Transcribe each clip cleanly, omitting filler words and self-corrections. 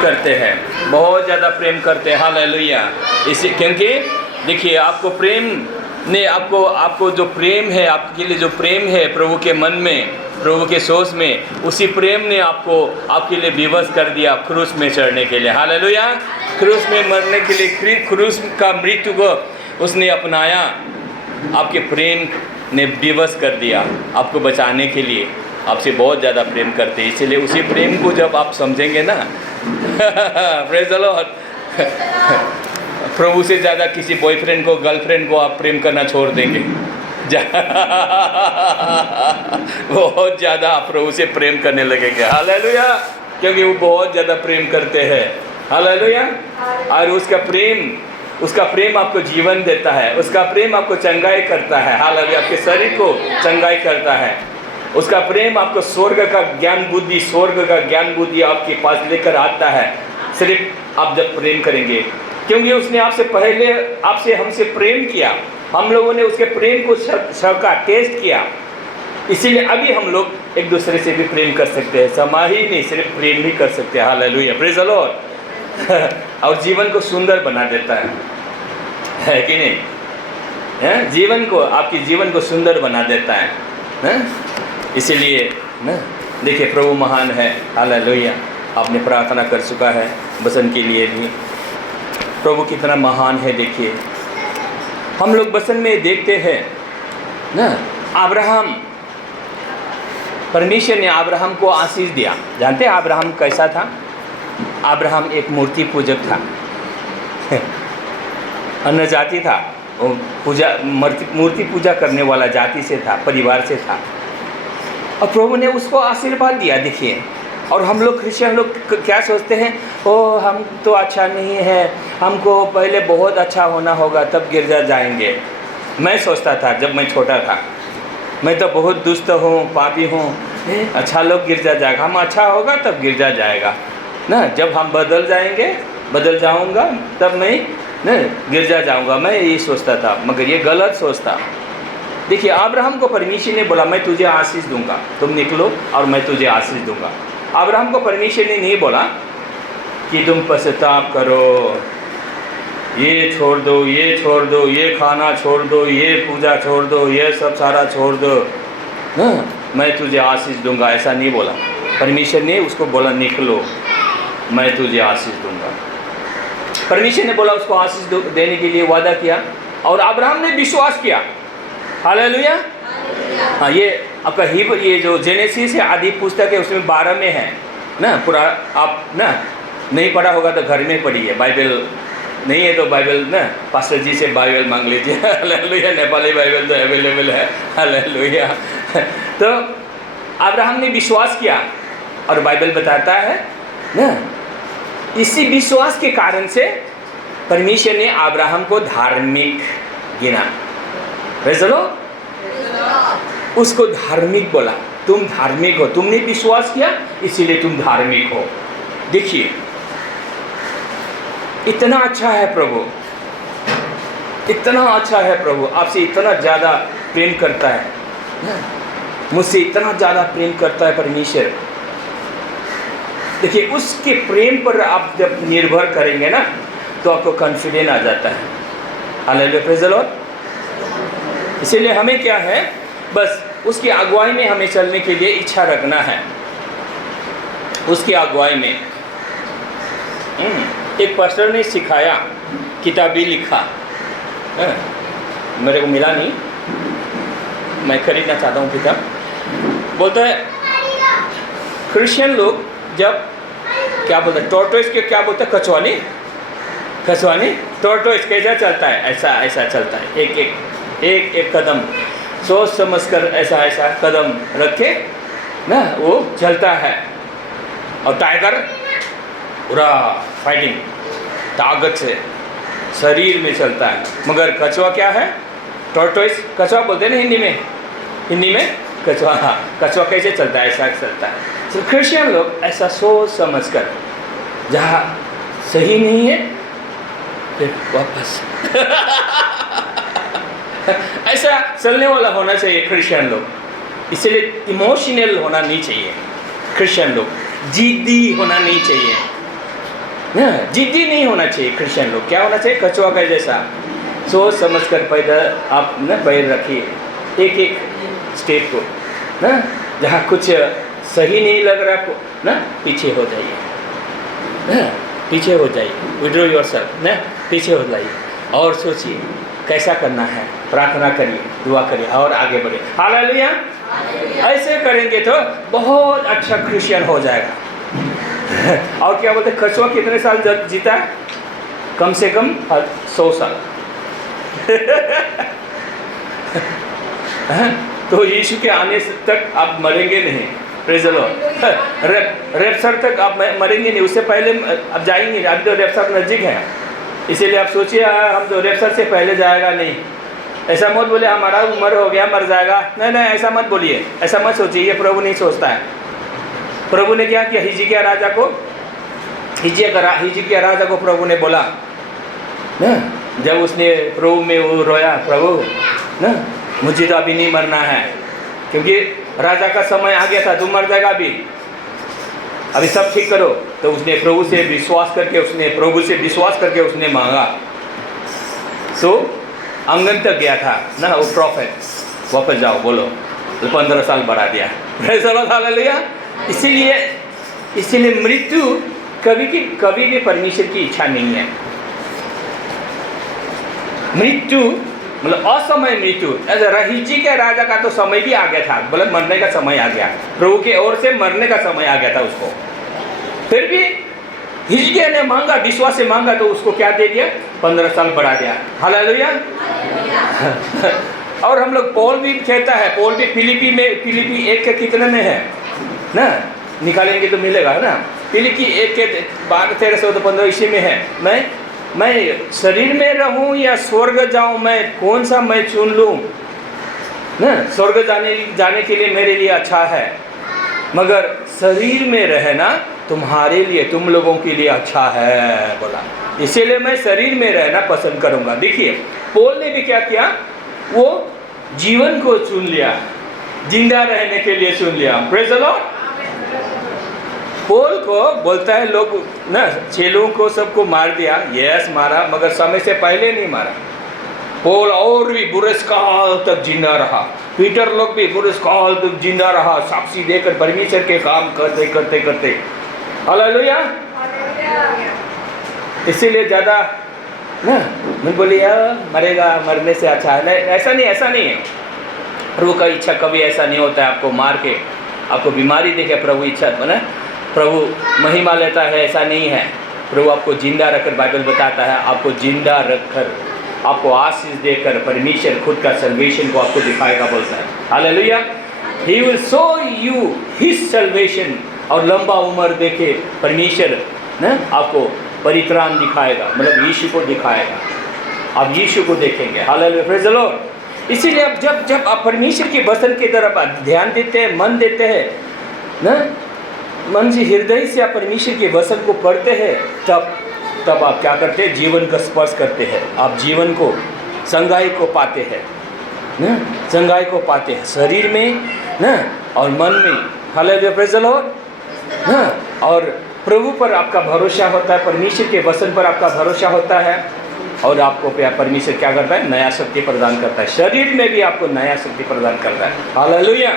करते हैं, बहुत ज़्यादा प्रेम करते हैं। हालेलुया। इसी क्योंकि देखिए, आपको प्रेम ने आपको जो प्रेम है, आपके लिए जो प्रेम है प्रभु के मन में, प्रभु के सोच में, उसी प्रेम ने आपके लिए विवश कर दिया क्रूस में चढ़ने के लिए। हालेलुया। क्रूस में मरने के लिए, क्रूस का मृत्यु को उसने अपनाया। आपके प्रेम ने विवश कर दिया आपको बचाने के लिए। आपसे बहुत ज़्यादा प्रेम करते हैं, इसलिए उसी प्रेम को जब आप समझेंगे ना प्रेज़ द लॉर्ड, प्रभु से ज़्यादा किसी बॉयफ्रेंड को, गर्लफ्रेंड को आप प्रेम करना छोड़ देंगे। बहुत ज़्यादा आप प्रभु से प्रेम करने लगेंगे। हालेलुया। क्योंकि वो बहुत ज़्यादा प्रेम करते हैं। हालेलुया। और उसका प्रेम आपको जीवन देता है, उसका प्रेम आपको चंगाई करता है। हालेलुया। आपके शरीर को चंगाई करता है। उसका प्रेम आपको स्वर्ग का ज्ञान बुद्धि आपके पास लेकर आता है, सिर्फ आप जब प्रेम करेंगे। क्योंकि उसने हमसे प्रेम किया, हम लोगों ने उसके प्रेम को सबका टेस्ट किया, इसीलिए अभी हम लोग एक दूसरे से भी प्रेम कर सकते हैं। समा ही नहीं, सिर्फ प्रेम भी कर सकते हैं। हालेलुया। Praise the Lord. और जीवन को सुंदर बना देता है कि नहीं? आपके जीवन को सुंदर बना देता है। इसीलिए ना, देखिए प्रभु महान है। हालेलुया। आपने प्रार्थना कर चुका है वचन के लिए भी। प्रभु कितना महान है। देखिए, हम लोग वचन में देखते हैं ना, अब्राहम, परमेश्वर ने अब्राहम को आशीष दिया। जानते हैं अब्राहम कैसा था? अब्राहम एक मूर्ति पूजक था, अन्य जाति था, मूर्ति पूजा करने वाला जाति से था, परिवार से था। और प्रभु ने उसको आशीर्वाद दिया। देखिए, और हम लोग क्रिश्चियन लोग क्या सोचते हैं? ओ, हम तो अच्छा नहीं है, हमको पहले बहुत अच्छा होना होगा तब गिरजा जाएंगे। मैं सोचता था जब मैं छोटा था, मैं तो बहुत दुष्ट हूँ, पापी हूँ, अच्छा लोग गिरजा जाएगा, हम अच्छा होगा तब गिरजा जाएगा ना, जब हम बदल जाऊँगा तब मैं ना गिरजा जाऊँगा। मैं यही सोचता था, मगर ये गलत सोचता। देखिए, अब्राहम को परमेश्वर ने बोला मैं तुझे आशीष दूंगा, तुम निकलो और मैं तुझे आशीष दूंगा। अब्राहम को परमेश्वर ने नहीं बोला कि तुम पश्चाताप करो, ये छोड़ दो, ये खाना छोड़ दो, ये पूजा छोड़ दो, ये सब सारा छोड़ दो, मैं तुझे आशीष दूंगा, ऐसा नहीं बोला। परमेश्वर ने उसको बोला निकलो, मैं तुझे आशीष दूंगा। परमेश्वर ने बोला, उसको आशीष देने के लिए वादा किया, और अब्राहम ने विश्वास किया। हालेलुया। हाँ, ये आपका ये जो जेनेसिस है, आदि पुस्तक है, उसमें 12 में है ना। पूरा आप ना नहीं पढ़ा होगा तो घर में पढ़िए। बाइबल नहीं है तो बाइबल ना पास्टर जी से बाइबल मांग लीजिए। हालेलुया। नेपाली बाइबल तो अवेलेबल है। हालेलुया। तो अब्राहम ने विश्वास किया, और बाइबल बताता है ना, इसी विश्वास के कारण से परमेश्वर ने अब्राहम को धार्मिक गिना। Praise the Lord. उसको धार्मिक बोला, तुम धार्मिक हो, तुमने विश्वास किया इसीलिए तुम धार्मिक हो। देखिए, इतना अच्छा है प्रभु, इतना अच्छा है प्रभु, आपसे इतना ज़्यादा प्रेम करता है, मुझसे इतना ज़्यादा प्रेम करता है परमेश्वर। देखिए, उसके प्रेम पर आप जब निर्भर करेंगे ना, तो आपको कॉन्फिडेंस आ जाता है। हालेलुया। Praise the Lord. इसीलिए हमें क्या है, बस उसकी अगुवाई में हमें चलने के लिए इच्छा रखना है। उसकी अगुवाई में एक पास्टर ने सिखाया, किताब भी लिखा, मेरे को मिला नहीं, मैं खरीदना चाहता हूँ किताब। बोलता है क्रिश्चियन लोग जब क्या बोलते हैं, टॉर्टोइस के क्या बोलते हैं, कछुआनी टॉर्टोइस कैसा चलता है, ऐसा चलता है, एक कदम सोच समझ कर ऐसा कदम रखे ना, वो चलता है। और टाइगर पूरा फाइटिंग ताकत से शरीर में चलता है, मगर कछुआ क्या है, टॉर्टोइस, कछुआ बोलते हैं ना हिंदी में कछुआ। हाँ, कछुआ कैसे चलता है, ऐसा चलता है। तो क्रिश्चियन लोग ऐसा सोच समझ कर, जहाँ सही नहीं है फिर वापस ऐसा चलने वाला होना चाहिए क्रिश्चियन लोग। इसलिए इमोशनल होना नहीं चाहिए क्रिश्चियन लोग, जिद्दी होना नहीं चाहिए। ना, जिद्दी नहीं होना चाहिए क्रिश्चियन लोग। क्या होना चाहिए? कछुआ का जैसा सोच समझ कर पैदा आप ना पैर रखिए एक एक स्टेप को ना, जहाँ कुछ सही नहीं लग रहा आपको ना, पीछे हो जाइए ना, पीछे हो जाइए, विड्रॉ योरसेल्फ ना, पीछे हो जाइए और सोचिए कैसा करना है, प्रार्थना करिए, दुआ करिए और आगे बढ़िए। हालेलुया। ऐसे करेंगे तो बहुत अच्छा क्रिश्चियन हो जाएगा। और क्या बोलते, कछुआ कितने साल जीता है? कम से कम 100 साल। तो यीशु के आने तक आप मरेंगे नहीं। Praise the Lord. रेप्सर तक आप मरेंगे नहीं, उससे पहले आप जाएंगे। अभी तो रेप्सर नज़दीक है, इसीलिए आप सोचिए हम तो रेप्सर से पहले जाएगा नहीं। ऐसा मत बोले हमारा उम्र हो गया मर जाएगा, नहीं नहीं ऐसा मत बोलिए, ऐसा मत सोचिए। ये प्रभु नहीं सोचता है। प्रभु ने क्या किया? हिजकिय्याह राजा को, हिजकिय्याह राजा को प्रभु ने बोला ना, जब उसने प्रभु में वो रोया, प्रभु ना मुझे तो अभी नहीं मरना है, क्योंकि राजा का समय आ गया था, तुम मर जाएगा अभी सब ठीक करो। तो उसने प्रभु से विश्वास करके उसने मांगा, तो आंगन तक गया था ना वो प्रॉफिट, वापस जाओ बोलो, तो 15 साल बढ़ा दिया। Praise the Lord, hallelujah. इसीलिए मृत्यु कभी भी परमेश्वर की इच्छा नहीं है। मृत्यु मतलब असमय मृत्यु। हिजकिय्याह राजा का तो समय भी आ गया था, मतलब मरने का समय आ गया, प्रभु की ओर से मरने का समय आ गया था उसको। फिर भी हिजकिय्याह ने मांगा, विश्वास से मांगा, तो उसको क्या दे दिया? 15 साल बढ़ा दिया। हालेलुया। और हम लोग पौल भी कहता है, पौल भी फिलिपी 1 के कितने में है ना, निकालेंगे तो मिलेगा है ना। फिलिपी 1 के 12-13-15 इसी में है। मैं शरीर में रहूं या स्वर्ग जाऊं, मैं कौन सा मैं चुन लूं ना। स्वर्ग जाने के लिए मेरे लिए अच्छा है, मगर शरीर में रहना तुम्हारे लिए, तुम लोगों के लिए अच्छा है बोला, इसीलिए मैं शरीर में रहना पसंद करूंगा। देखिए पौल ने भी क्या किया, वो जीवन को चुन लिया, जिंदा रहने के लिए चुन लिया। Praise the Lord. पौल को बोलता है लोग ना, चेलों को सबको मार दिया, यस मारा, मगर समय से पहले नहीं मारा। पौल और भी बुरे काल तक जिंदा रहा, पीटर लोग भी बुरे काल तक जिंदा रहा, साक्षी देकर परमेश्वर के काम करते करते करते। हालेलुया। इसीलिए ज़्यादा ना मैं बोली मरेगा, मरने से अच्छा है, नहीं ऐसा नहीं है। प्रभु का इच्छा कभी ऐसा नहीं होता है आपको मार के आपको बीमारी देके प्रभु इच्छा बना, प्रभु महिमा लेता है, ऐसा नहीं है। प्रभु आपको जिंदा रखकर, बाइबल बताता है, आपको जिंदा रखकर, आपको आशीष देकर परमेश्वर खुद का सल्वेशन को आपको दिखाएगा, बोलता है। Hallelujah. He will show you his salvation. और लंबा उम्र देके परमेश्वर ना आपको परित्राण दिखाएगा, मतलब यीशु को दिखाएगा, आप यीशु को देखेंगे। Hallelujah, praise the Lord. इसीलिए अब जब आप परमेश्वर के वचन की तरफ ध्यान देते हैं, मन देते हैं ना, मन से हृदय से आप परमेश्वर के वचन को पढ़ते हैं, तब आप क्या करते हैं? जीवन का स्पर्श करते हैं, आप जीवन को, संगाई को पाते हैं ना, संगाई को पाते हैं शरीर में ना और मन में। हालेलुया, प्रेज़ द लॉर्ड ना। और प्रभु पर आपका भरोसा होता है, परमेश्वर के वचन पर आपका भरोसा होता है, और आपको परमेश्वर क्या करता है? नया शक्ति प्रदान करता है, शरीर में भी आपको नया शक्ति प्रदान करता है। Hallelujah,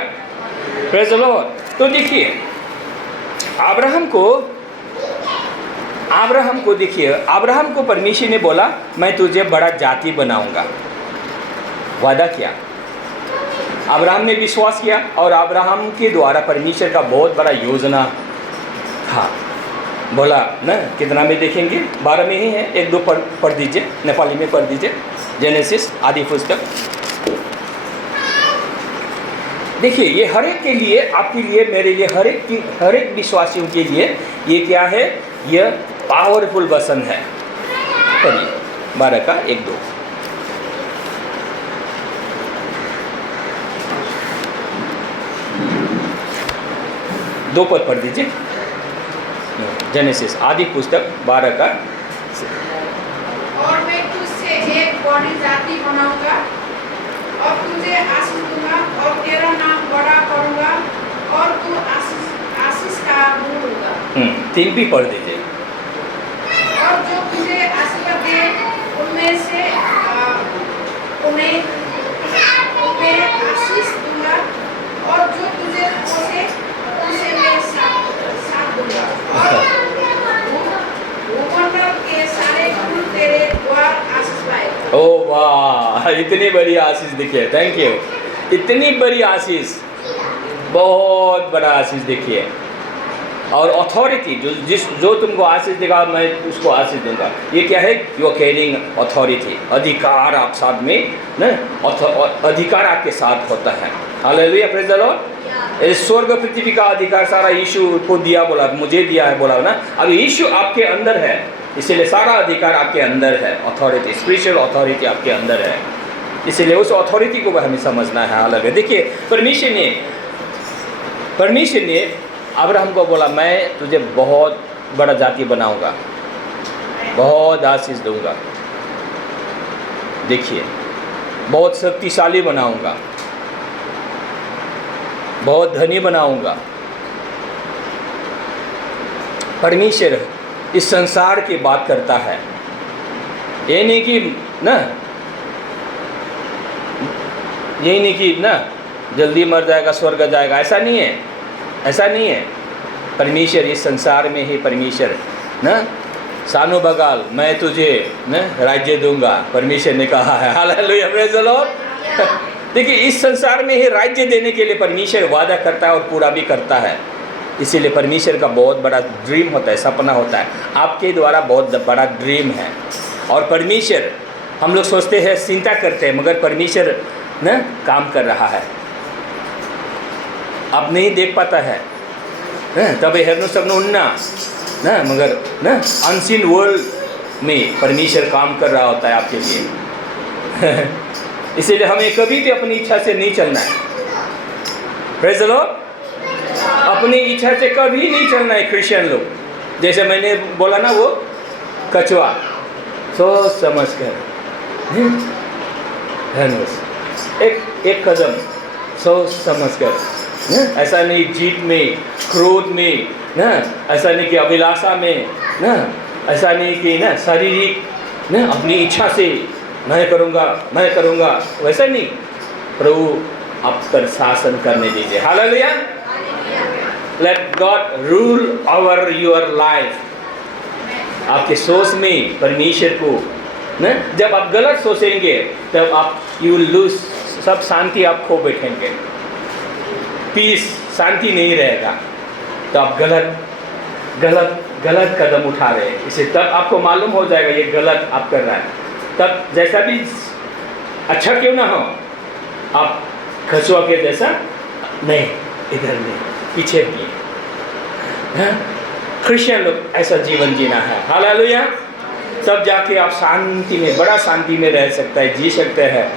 praise the Lord. तो देखिए अब्राहम को देखिए, अब्राहम को परमेश्वर ने बोला मैं तुझे बड़ा जाति बनाऊंगा, वादा किया। अब्राहम ने विश्वास किया और अब्राहम के द्वारा परमेश्वर का बहुत बड़ा योजना था। बोला ना, कितना में देखेंगे? 12 में ही है, 1-2 पढ़ दीजिए, नेपाली में पढ़ दीजिए, जेनेसिस आदि पुस्तक। देखिए ये हर एक के लिए, आपके लिए, मेरे लिए, हर एक विश्वासियों के लिए ये क्या है? यह पावरफुल वचन है। पढ़िए 12 का 1-2। दो पद पढ़ दीजिए, जेनेसिस आदि पुस्तक 12 का। और मैं तुझसे एक बड़ी जाति बनाऊंगा और तुझे आशीष दूंगा और तेरा नाम बड़ा करूंगा और तू आशीष का गुरु होगा। 3 भी पढ़ दीजिए। इतनी बड़ी आशीष देखिए, थैंक यू। इतनी बड़ी आशीष, बहुत बड़ा आशीष देखिए। और अथॉरिटी जो तुमको आशीष देगा मैं उसको आशीष दूंगा। ये क्या है? यू आर कैरिंग अथॉरिटी, अधिकार आप साथ में ना, अधिकार आपके साथ होता है। Hallelujah, praise the Lord. स्वर्ग पृथ्वी का अधिकार सारा यीशु को दिया, बोला मुझे दिया है, बोला ना। अब यीशु आपके अंदर है, इसीलिए सारा अधिकार आपके अंदर है। अथॉरिटी, स्पिरिचुअल अथॉरिटी आपके अंदर है, इसीलिए उस अथॉरिटी को हमें समझना है। अलग है। देखिए, परमेश्वर ने अब्राहम को बोला मैं तुझे बहुत बड़ा जाति बनाऊंगा, बहुत आशीष दूंगा। देखिए, बहुत शक्तिशाली बनाऊंगा, बहुत धनी बनाऊंगा। परमेश्वर इस संसार की बात करता है, ये नहीं कि ना, यही नहीं कि ना जल्दी मर जाएगा स्वर्ग जाएगा, ऐसा नहीं है, ऐसा नहीं है। परमेश्वर इस संसार में ही परमेश्वर ना सानो बगाल मैं तुझे ना राज्य दूंगा, परमेश्वर ने कहा है। Hallelujah, praise the Lord. देखिए, इस संसार में ही राज्य देने के लिए परमेश्वर वादा करता है और पूरा भी करता है। इसीलिए परमेश्वर का बहुत बड़ा ड्रीम होता है, सपना होता है, आपके द्वारा बहुत बड़ा ड्रीम है। और परमेश्वर, हम लोग सोचते हैं, चिंता करते हैं, मगर परमेश्वर ना काम कर रहा है, आप नहीं देख पाता है। तब हेर्नु सक्नुहुन्न ना, मगर ना अनसीन वर्ल्ड में परमेश्वर काम कर रहा होता है आपके लिए। इसीलिए हमें कभी भी अपनी इच्छा से नहीं चलना है। Praise the Lord. अपनी इच्छा से कभी नहीं चलना है क्रिश्चियन लोग। जैसे मैंने बोला ना, वो कछुआ सोच समझ कर एक कदम सोच समझ कर, ऐसा नहीं जीत में, क्रोध में ना, ऐसा नहीं कि अभिलाषा में ना, ऐसा नहीं कि ना शारीरिक ना अपनी इच्छा से मैं करूँगा, वैसा नहीं। प्रभु आप पर शासन करने दीजिए। Hallelujah. Let God rule over your life. आपके सोच में परमेश्वर को ना, जब आप गलत सोचेंगे तब आप यू विल लूज, सब शांति आप खो बैठेंगे, पीस, शांति नहीं रहेगा। तो आप गलत कदम उठा रहे हैं, इसे तब आपको मालूम हो जाएगा ये गलत आप कर रहा है। तब जैसा भी अच्छा क्यों ना हो, आप कछुआ के जैसा नहीं, इधर नहीं, पीछे नहीं। क्रिश्चियन लोग ऐसा जीवन जीना है। हालेलुया। तब जाके आप शांति में, बड़ा शांति में रह सकता है, जी सकते हैं।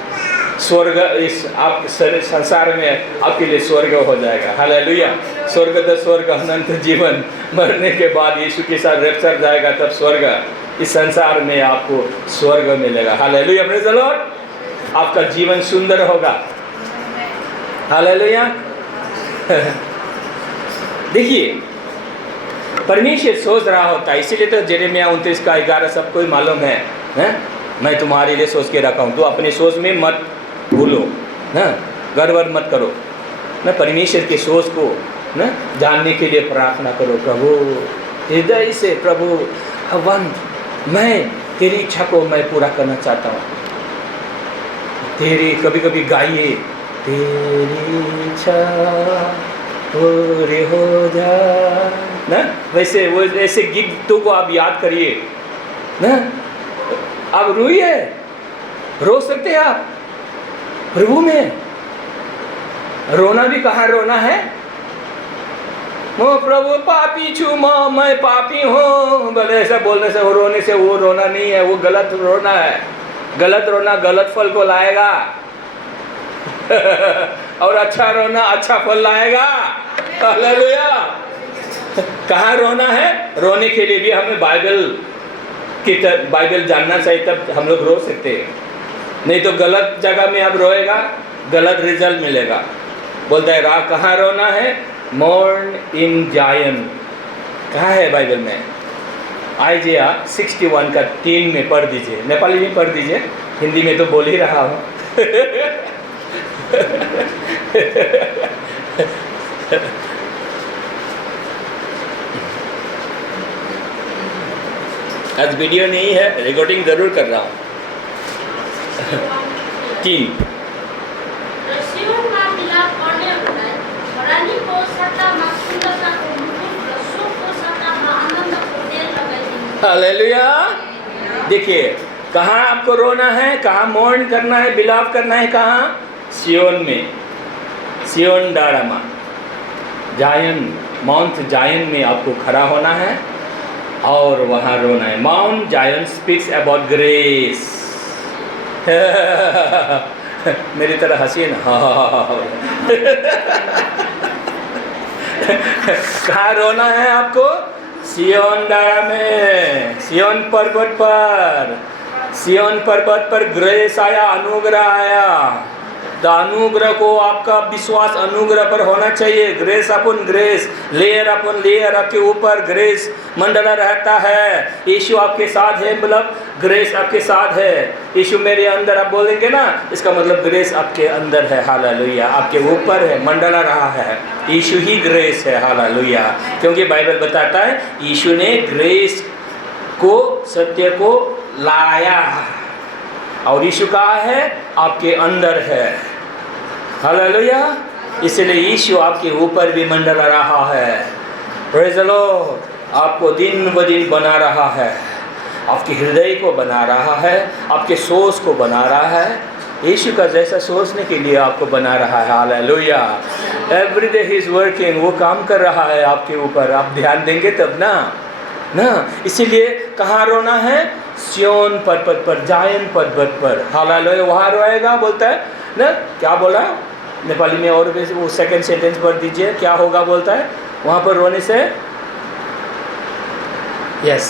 स्वर्ग इस आप संसार में आपके लिए स्वर्ग हो जाएगा। हालेलुया। स्वर्ग द स्वर्ग, अनंत जीवन। मरने के बाद यीशु के साथ रैप्चर जाएगा, तब स्वर्ग, इस संसार में आपको स्वर्ग मिलेगा। Hallelujah, praise the Lord. आपका जीवन सुंदर होगा। हालेलुया। देखिए, परमेश्वर सोच रहा होता है, इसीलिए तो यिर्मयाह 29:11 सबको ही मालूम है, मैं तुम्हारे लिए सोच के रखा हूँ, तो अपने सोच में मत भूलो ना, गड़बड़ मत करो ना, परमेश्वर के सोच को ना जानने के लिए प्रार्थना करो। प्रभु हृदय से, प्रभु भगवान, मैं तेरी इच्छा को मैं पूरा करना चाहता हूँ। तेरी कभी कभी गाइए, तेरी इच्छा पूरी हो जा ना, वैसे वो ऐसे गीतों को आप याद करिए ना। आप रोइए, रो सकते हैं आप प्रभु में। रोना भी कहाँ रोना है? ओ प्रभु पापी छू, मैं पापी हूँ, बोले ऐसा बोलने से, वो रोने से वो रोना नहीं है, वो गलत रोना है। गलत रोना गलत फल को लाएगा और अच्छा रोना अच्छा फल लाएगा। हालेलुया। कहाँ रोना है? रोने के लिए भी हमें बाइबल जानना चाहिए, तब हम लोग रो सकते हैं। नहीं तो गलत जगह में आप रोएगा, गलत रिजल्ट मिलेगा। बोलता है कहाँ रोना है? मोर्न इन जायन। कहाँ है बाइबल में? आइजिया 61:3 में पढ़ दीजिए, नेपाली में पढ़ दीजिए, हिंदी में तो बोल ही रहा हूँ। आज वीडियो नहीं है, रिकॉर्डिंग ज़रूर कर रहा हूँ। 3 र सियोनमा मिलाप गर्नेहरूलाई हरानीको सट्टामा सुन्दरताको मुकुट र शोकको सट्टामा आनन्दको तेल लगाइदिनु। हालेलुया। देखिए कहाँ आपको रोना है, कहाँ मौन करना है, बिलाप करना है, कहाँ? सियोन में, सियोन डारामा, जायन, माउंट जायन में आपको खड़ा होना है और वहाँ रोना है। माउंट जायन स्पीक्स अबाउट ग्रेस। मेरी तरह हंसिए ना। कहाँ रोना है आपको? सियोन डारा में, सियोन पर्वत पर, सियोन पर्वत पर ग्रेस आया, अनुग्रह आया। तो अनुग्रह को आपका विश्वास अनुग्रह पर होना चाहिए। ग्रेस अपन ग्रेस, लेयर अपन लेयर आपके ऊपर ग्रेस मंडला रहता है। यीशु आपके साथ है, मतलब ग्रेस आपके साथ है। यीशु मेरे अंदर आप बोलेंगे ना, इसका मतलब ग्रेस आपके अंदर है। हालेलुया। आपके ऊपर है, मंडला रहा है। यीशु ही ग्रेस है। हालेलुया। क्योंकि बाइबल बताता है यीशु ने ग्रेस को, सत्य को लाया और यीशु कहाँ है? आपके अंदर है। हालेलुया। इसलिए यीशु आपके ऊपर भी मंडला रहा है। Praise the Lord. आपको दिन ब दिन बना रहा है, आपके हृदय को बना रहा है, आपके सोच को बना रहा है। यीशु का जैसा सोचने के लिए आपको बना रहा है। Hallelujah. Every day he is working. वो काम कर रहा है आपके ऊपर। आप ध्यान देंगे तब ना। इसीलिए कहाँ रोना है? सियोन पर्वत पर, जायन पर्वत पर। हालेलुया। वहाँ रोएगा बोलता है ना। क्या बोला नेपाली में? और वो सेकंड सेंटेंस पढ़ दीजिए। क्या होगा बोलता है वहाँ पर रोने से? यस।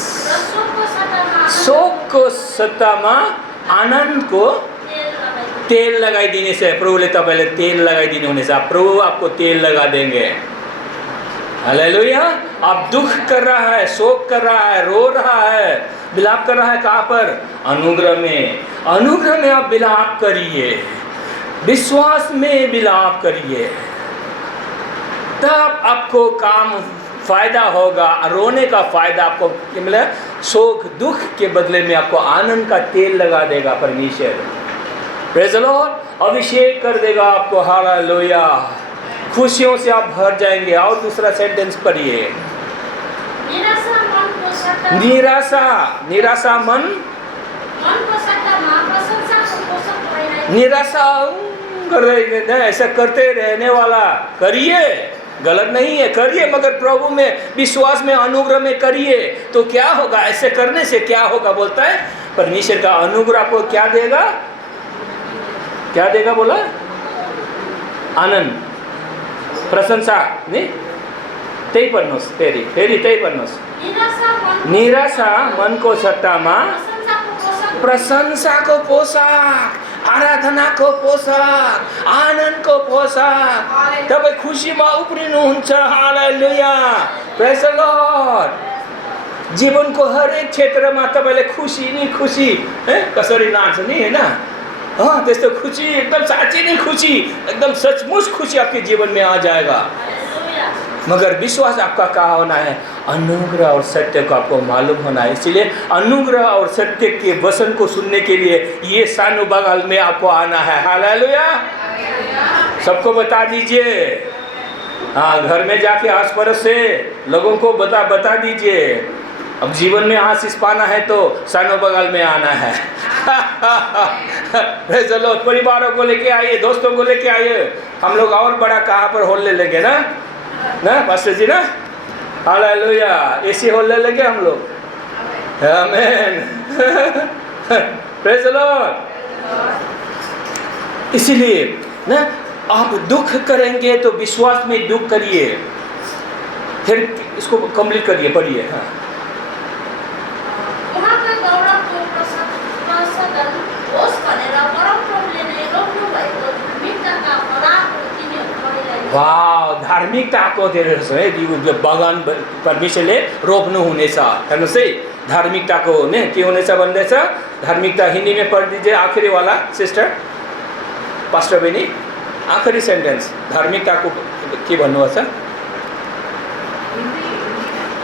शोक को सट्टामा आनन्दको तेल लगाइदिने से। प्रभुले तपाईँले तेल लगाइदिनु हुनेछ। प्रभु आपको तेल लगा देंगे। हालेलुया। आप दुख कर रहा है, शोक कर रहा है, रो रहा है, विलाप कर रहा है, कहाँ पर? अनुग्रह में। अनुग्रह में आप विलाप करिए, विश्वास में विलाप करिए, तब आपको काम फायदा होगा। रोने का फायदा आपको मिला। शोक दुख के बदले में आपको आनंद का तेल लगा देगा परमेश्वर। Praise the Lord. अभिषेक कर देगा आपको। हालेलुया। खुशियों से आप भर जाएंगे। और दूसरा सेंटेंस पढ़िए। निराशा मनको सट्टामा, निराशा मनको सट्टामा प्रशंसाको पोषक भइरहेको। निराशा कर रहे, ऐसा करते रहने वाला करिए, गलत नहीं है, करिए, मगर प्रभु में विश्वास में अनुग्रह में करिए। तो क्या होगा? ऐसे करने से क्या होगा बोलता है? परमेश्वर का अनुग्रह आपको क्या देगा? क्या देगा बोला? आनंद, प्रशंसा। नहीं, त्यही पढ्नुहोस्, फेरि त्यही पढ्नुहोस्। निराशा मनको सट्टामा प्रशंसाको पोशाक, आराधनाको पोशाक, आनन्दको पोशाक। तपाईँ खुसीमा उफ्रिनुहुन्छ। हालेलुया। Praise the lord. जीवनको हरेक क्षेत्रमा तपाईँले खुसी नै खुसी, कसरी नाच्छ नि, होइन? त्यस्तो खुसी, एकदम साँच्ची नै खुसी, एकदम सचमुच खुशी आपके जीवन में आ जाएगा। मगर विश्वास आपका कहाँ होना है? अनुग्रह और सत्य को आपको मालूम होना है। इसलिए अनुग्रह और सत्य के वचन को सुनने के लिए ये सानो बगल में आपको आना है। हालेलुया। सबको बता दीजिए। हाँ, घर में जाके आस पड़ोस से लोगों को बता दीजिए। अब जीवन में आशीष पाना है तो सानो बगल में आना है। चलो परिवारों को लेके आइए, दोस्तों को लेके आइए। हम लोग और बड़ा कहाँ पर हॉल ले लेंगे ना पास्टर जी ना। हालेलुया। एसी हॉल ले लेंगे हम लोग। आमीन। Praise the Lord. इसीलिए ना आप दुख करेंगे तो विश्वास में दुख करिए। फिर इसको कंप्लीट करिए, पढ़िए। हाँ, वाह, धार्मिकताको बगान परमेश्वरले रोप्नुहुनेछ। हेर्नुहोस् है, धार्मिकताको ने के हुनेछ भन्दैछ? धार्मिकता हिंदी में पढ़ दीजिए, आखिरी वाला सिस्टर पास्टर बहिनी, आखिरी सेंटेंस धार्मिकता को के भन्नुभएको छ?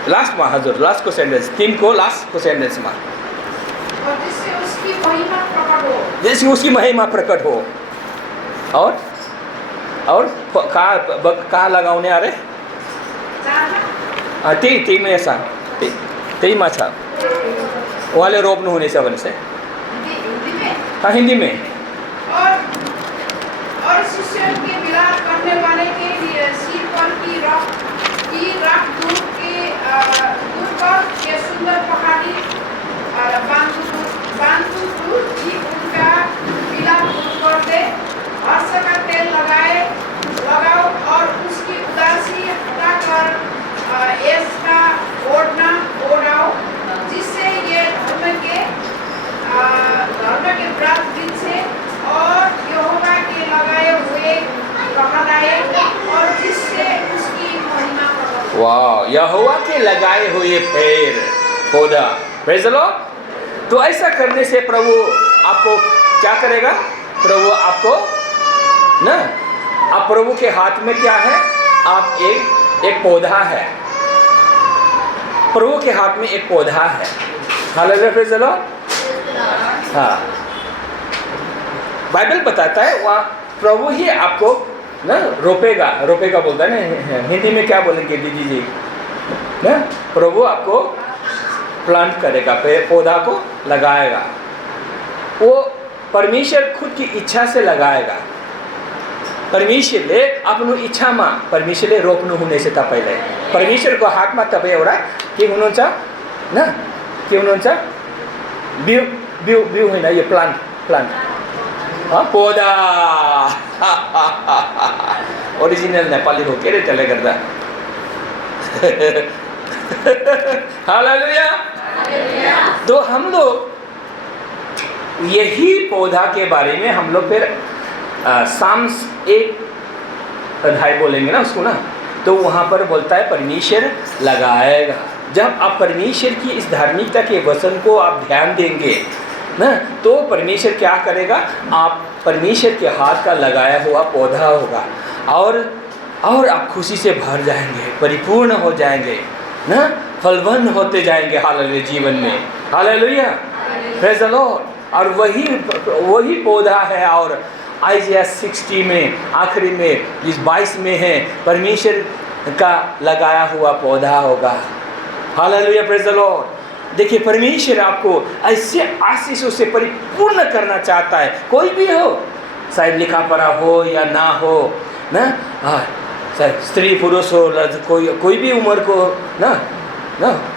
लास्टमा हजुर, लास्टको सेन्टेन्स, 3 को लास्टको सेन्टेन्समा। और जिससे उसकी महिमा प्रकट हो। जैसे उसकी महिमा प्रकट हो। और कहाँ लगाउने अरे चाहना त्यही मेसा त्यही माछा उहाँले रोप्नुहुनेछ भनेपछि हिंदी में हिंदी में और शिष्यों के विलाप करने वाले के लिए सिर पर की रख दूर पर के सुंदर पहाड़ी बांधु जी उनका विलाप दूर कर दे। हर्ष का तेल लगाओ और उसकी उदासी हटाकर इसका ओढ़ना ओढ़ाओ, जिससे ये धर्म के व्रत दिन से और यहोवा के लगाए हुए कहलाए और जिससे उसकी महिमा प्रकट हो। वाह, यहोवा के लगाए हुए पेड़ पौधा, प्रेज़ द लॉर्ड। तो ऐसा करने से प्रभु आपको क्या करेगा? प्रभु आपको ना, आप प्रभु के हाथ में क्या है? आप एक पौधा है, प्रभु के हाथ में एक पौधा है। Hallelujah, praise the Lord. हाँ, बाइबल बताता है वहाँ प्रभु ही आपको ना रोपेगा बोलता है ना, हिंदी में क्या बोलेंगे दीदी जी ना? प्रभु आपको प्लांट करेगा, पौधा को लगाएगा। वो परमेश्वर खुद की इच्छा से लगाएगा। परमेश्वरले आफ्नो इच्छामा परमेश्वरले रोप्नु हुनेछ तपाईलाई। परमेश्वरको हातमा तपाईँ एउटा के हुनुहुन्छ न? के हुनुहुन्छ? बिउ होइन, यो प्लान्ट पौधा। ओरिजिनल नेपाली हो के रे त्यसले गर्दा। हालेलुया। तो हम लोग यही पौधा के बारे में हम लोग फिर साम्स 1 अध्याय बोलेंगे ना उसको ना, तो वहाँ पर बोलता है परमेश्वर लगाएगा। जब आप परमेश्वर की इस धार्मिकता के वचन को आप ध्यान देंगे ना, तो परमेश्वर क्या करेगा? आप परमेश्वर के हाथ का लगाया हुआ पौधा होगा और आप खुशी से भर जाएंगे, परिपूर्ण हो जाएंगे ना, फलवान होते जाएंगे हालेलुया जीवन में। Hallelujah, praise the Lord. और वही पौधा है। और आइज़िया 60 में आखिरी में इस 22 में है, परमेश्वर का लगाया हुआ पौधा होगा। Hallelujah, praise the Lord. देखिए, परमेश्वर आपको ऐसे आशीषों से परिपूर्ण करना चाहता है। कोई भी हो, शायद लिखा पढ़ा हो या ना हो ना, शायद स्त्री पुरुष हो, कोई भी उम्र को ना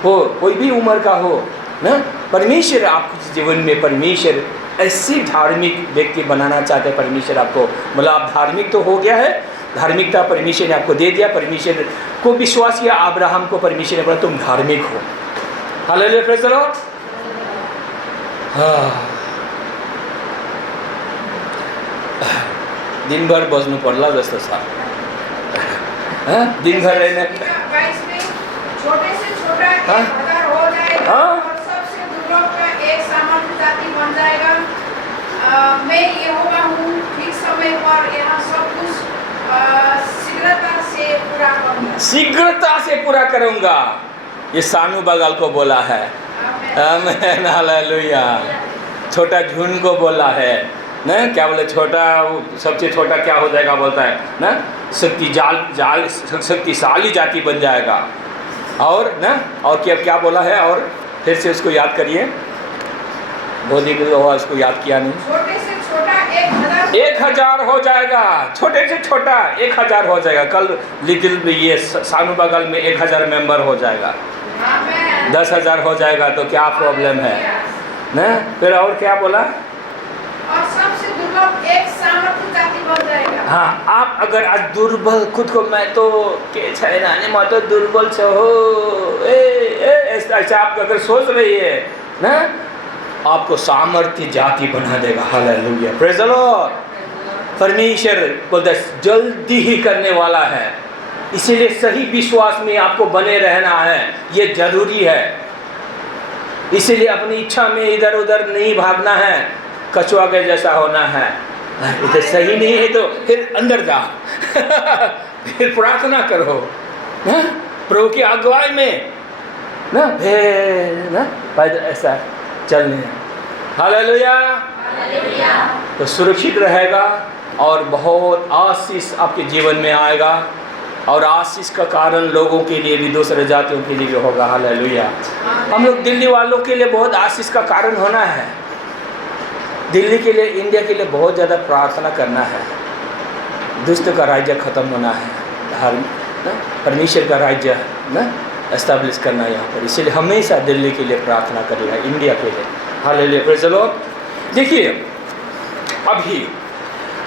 हो, कोई भी उम्र का हो ना, परमेश्वर आपके जीवन में परमेश्वर ऐसी धार्मिक व्यक्ति बनाना चाहते हैं। परमेश्वर आपको, मतलब आप धार्मिक तो हो गया है, धार्मिकता परमेश्वर ने आपको दे दिया। परमेश्वर को विश्वास किया, अब्राहम को परमेश्वर ने बोला तुम धार्मिक हो। Hallelujah, praise the Lord. दिन भर बज्नु पर्ला जस्तो छ। दिन भर रहने छोटे से छोटा 1000 हो जाएगा और सबसे दुर्लभ का एक सामान्य जाति बन जाएगा। मैं यहोवा हूँ, ठीक समय पर यहाँ सब कुछ शीघ्रता से पूरा करूँगा। ये सानू बगाल को बोला है। आमीन, हालेलुया। छोटा झुंड को बोला है ना, क्या बोले, छोटा सबसे छोटा क्या हो जाएगा बोलता है ना, शक्तिशाली जाति बन जाएगा। और ना, और क्या बोला है? और फिर से उसको याद करिए, बहुत दिन हुआ उसको याद किया नहीं। छोटे से छोटा 1000 हो जाएगा, छोटे से छोटा 1000 हो जाएगा। कल लिटिल ये सानू बगल में 1000 मेंबर हो जाएगा, 10,000 हो जाएगा तो क्या प्रॉब्लम है ना? फिर और क्या बोला? और सबसे दुर्लभ एक सामर्थ्य जाति बन जाएगा। हाँ, आप अगर आज दुर्बल खुद को, मैं तो के छैन नि, म तो दुर्बल छ हो, ऐसा आप अगर सोच रही है ना, आपको सामर्थ्य जाति बना देगा। Hallelujah, praise the Lord. परमेश्वर बोलता है जल्दी ही करने वाला है, इसीलिए सही विश्वास में आपको बने रहना है, ये जरूरी है। इसीलिए अपनी इच्छा में इधर उधर नहीं भागना है, कछुआ के जैसा होना है। इधर सही नहीं है तो फिर अंदर जाओ फिर प्रार्थना करो ना, प्रभु की अगुवाई में ना, फिर ना ऐसा चलने हालेलुया। तो सुरक्षित रहेगा और बहुत आशीष आपके जीवन में आएगा और आशीष का कारण लोगों के लिए भी, दूसरे जातियों के लिए भी होगा। हालेलुया। हम लोग दिल्ली वालों के लिए बहुत आशीष का कारण होना है। दिल्ली के लिए, इंडिया के लिए बहुत ज़्यादा प्रार्थना करना है। दुष्ट का राज्य खत्म होना है, हर परमेश्वर का राज्य ना एस्टैब्लिश करना यहाँ पर। इसलिए हमेशा दिल्ली के लिए प्रार्थना करेगा, इंडिया के लिए। Hallelujah, praise the Lord. देखिए, अभी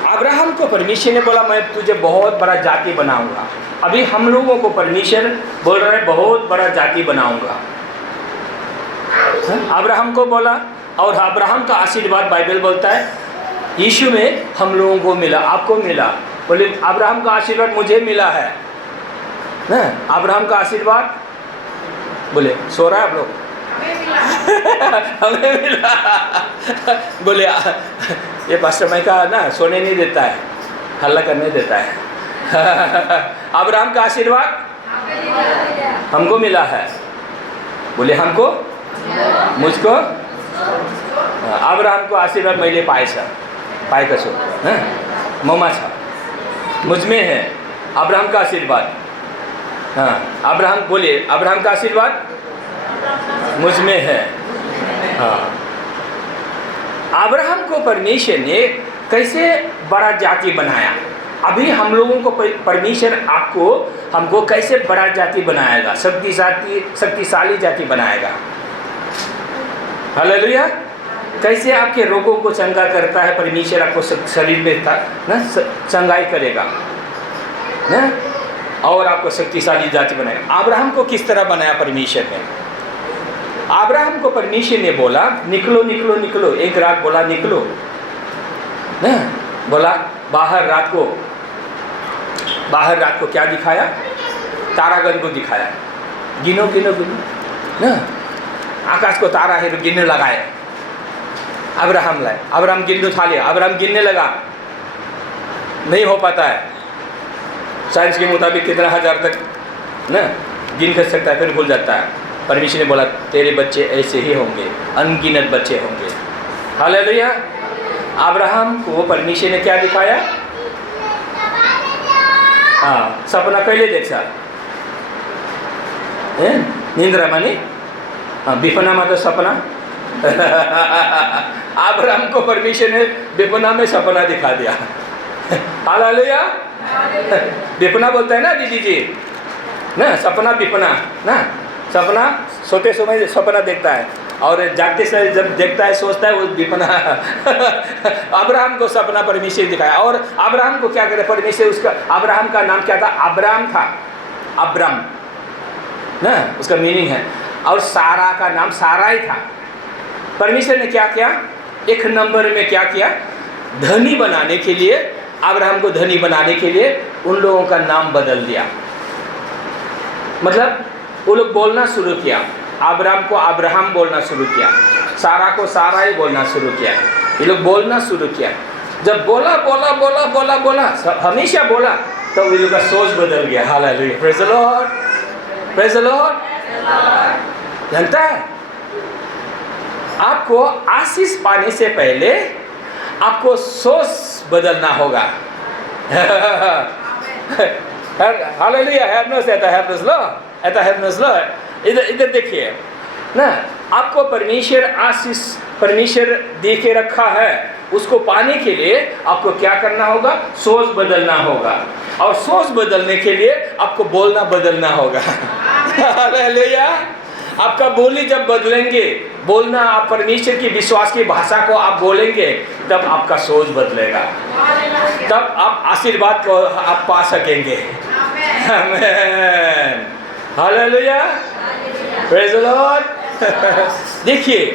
अब्राहम को परमेश्वर ने बोला मैं तुझे बहुत बड़ा जाति बनाऊंगा। अभी हम लोगों को परमेश्वर बोल रहा है बहुत बड़ा जाति बनाऊंगा। अब्राहम को बोला, और अब्राहम का आशीर्वाद बाइबल बोलता है यीशु में हम लोगों को मिला, आपको मिला। बोले अब्राहम का आशीर्वाद मुझे मिला है ना। अब्राहम का आशीर्वाद, बोले सो रहा है आप लोग? हमें मिला। बोले ये पास्टर मैं का ना सोने नहीं देता है, हल्ला करने देता है। अब्राहम का आशीर्वाद हमको मिला है। बोले हमको, मुझको, अब्राहम को आशीर्वाद मैले पाएका छु, ममा छ, मुझ में है अब्राहम का आशीर्वाद। हाँ, अब्राहम बोले अब्राहम का आशीर्वाद मुझ में है। हाँ, अब्राहम को परमेश्वर ने कैसे बड़ा जाति बनाया। अभी हम लोगों को परमेश्वर हमको कैसे बड़ा जाति बनाएगा, शक्तिशाली जाति बनाएगा। हालेलुया। कैसे आपके रोगों को चंगा करता है परमेश्वर, आपको शरीर में ना चंगाई करेगा ना, और आपको शक्तिशाली जाति बनाएगा। अब्राहम को किस तरह बनाया परमेश्वर ने? अब्राहम को परमेश्वर ने बोला निकलो निकलो निकलो। एक रात बोला निकलो ना, बोला बाहर रात को क्या दिखाया? तारागण को दिखाया। गिनो गिनो गिनो ना, आकाश को तारा है तो गिनने लगाए अब्राहम गिनने थाले। अब्राहम गिनने लगा, नहीं हो पाता है। साइंस के मुताबिक कितना हजार तक ना गिन कर सकता है, फिर भूल जाता है। परमेश्वर ने बोला तेरे बच्चे ऐसे ही होंगे, अनगिनत बच्चे होंगे। हालेलुया। अब्राहम को परमेश्वर ने क्या दिखाया? हाँ, सपना कहिले देख्छ? निंद्रा मानी विपना में तो सपना। अब्राहम को परमेश्वर ने विपना में सपना दिखा दिया। हालेलुया। विपना बोलते हैं ना दीदी जी ना, सपना विपना ना। सपना सोते समय सपना देखता है और जागते से जब देखता है सोचता है वो विपना। अब्राहम को सपना परमेश्वर दिखाया। और अब्राहम को क्या करे परमेश्वर? उसका अब्राहम का नाम क्या था? अब्राम था। अब्राम ना उसका मीनिंग है। और सारा का नाम सारा ही था। परमेश्वर ने क्या किया? एक नंबर में क्या किया? धनी बनाने के लिए, अब्राहम को धनी बनाने के लिए उन लोगों का नाम बदल दिया। मतलब वो लोग बोलना शुरू किया, अब्राहम को अब्राहम बोलना शुरू किया, सारा को सारा ही बोलना शुरू किया। ये लोग बोलना शुरू किया। जब बोला बोला बोला बोला बोला हमेशा बोला तो ये लोग का सोच बदल गया। Hallelujah, praise the Lord, praise the Lord. जानता है आपको आशीष पाने से पहले आपको सोच बदलना होगा। हालेलुया, हेर्नुहोस् ल, इधर देखिए ना, आपको परमेश्वर दे के रखा है। उसको पाने के लिए आपको क्या करना होगा? सोच बदलना होगा। और सोच बदलने के लिए आपको बोलना बदलना होगा। हालेलुया। आपका बोली जब बदलेंगे, बोलना आप परमेश्वर की विश्वास की भाषा को आप बोलेंगे, तब आपका सोच बदलेगा, तब आप आशीर्वाद को आप पा सकेंगे। आमीन, हालेलुया, प्रेज़ द लॉर्ड। देखिए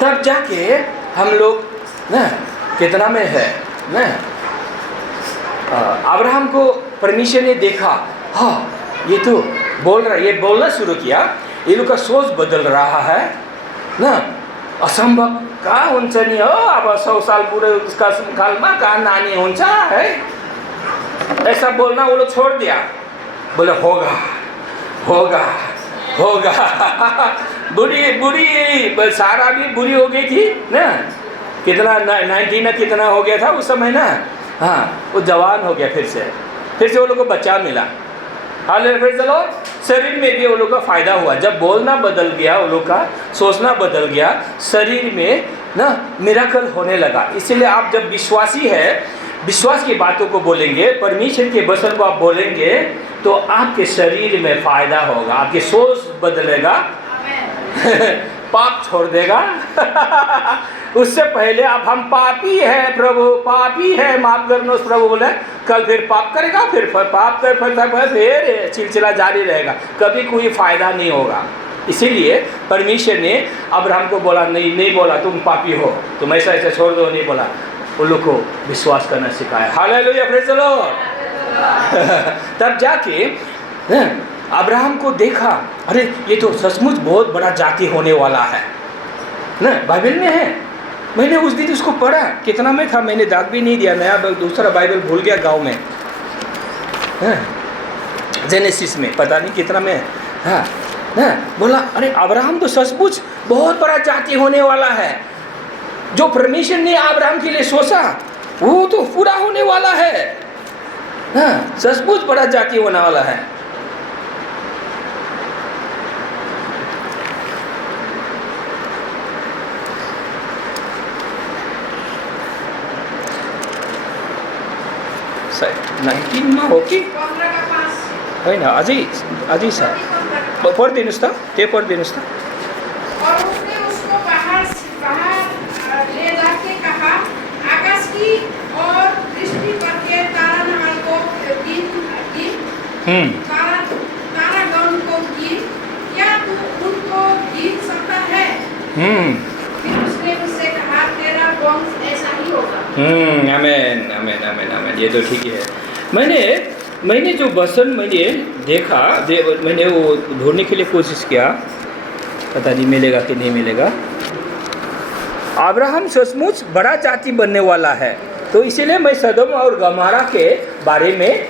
तब जाके हम लोग ना कितना में है ना। अब्राहम को परमेश्वर ने देखा, हाँ ये तो बोल रहा, ये बोलना शुरू किया, ये लोग का सोच बदल रहा है ना। असंभव कहाँ हुन्छ नि हो, अब 100 साल पूरे उसका कालमा कहाँ नानी हुन्छ है, ऐसा बोलना वो लोग छोड़ दिया। बोले होगा होगा होगा। बुरी सारा भी बुरी हो गई थी ना, कितना 19 ना कितना हो गया था उस समय ना। हाँ, वो जवान हो गया फिर से वो लोग को बच्चा मिला। हालेलुया, फिर चलो शरीर में भी वो लोग का फायदा हुआ। जब बोलना बदल गया, वो लोग का सोचना बदल गया, शरीर में ना मिराकल होने लगा। इसीलिए आप जब विश्वासी है, विश्वास की बातों को बोलेंगे, परमेश्वर के वचन को आप बोलेंगे, तो आपके शरीर में फायदा होगा, आपकी सोच बदलेगा, पाप छोड़ देगा। उससे पहले अब हम पापी है प्रभु, पापी है, माफ करना प्रभु बोले, कल फिर पाप करेगा, फिर पाप कर फिर सिलसिला जारी रहेगा, कभी कोई फायदा नहीं होगा। इसीलिए परमेश्वर ने अब्राहम को बोला, नहीं बोला तुम पापी हो, तुम ऐसा छोड़ दो, नहीं बोला, उन लोग को विश्वास करना सिखाया। Hallelujah, praise the Lord. तब जाके अब्राहम को देखा, अरे ये तो सचमुच बहुत बड़ा जाति होने वाला है ना, बाइबल में है। मैंने उस दिन उसको पढ़ा, कितना में था मैंने दाग भी नहीं दिया, नया दूसरा बाइबल भूल गया गांव में, जेनेसिस में पता नहीं कितना में। हाँ ना, बोला अरे अब्राहम तो सचमुच बहुत बड़ा जाति होने वाला है, जो परमेश्वर ने अब्राहम के लिए सोचा वो तो पूरा होने वाला है। हाँ, सचमुच बड़ा जाति होने वाला है। सर 19 में हो कि 15 का 5 होइन, अझै छ, पढिदिनुहोस् त, त्यो पढिदिनुहोस् त। और उसने उसको बाहर ले जाके कहा, आकाश की और दृष्टि करके तारामंडल को तारागण को गिन, क्या तू उनको गिन सकता है? फिर उसने उससे कहा, तेरा वंश ऐसा ही होगा। आमेन आमेन आमेन आमेन, ये तो ठीक है। मैंने जो वचन मैंने देखा, मैंने वो ढूंढने के लिए कोशिश किया, पता नहीं मिलेगा कि नहीं मिलेगा। अब्राहम सचमुच बड़ा जाति बनने वाला है, तो इसीलिए मैं सदोम और गमोरा के बारे में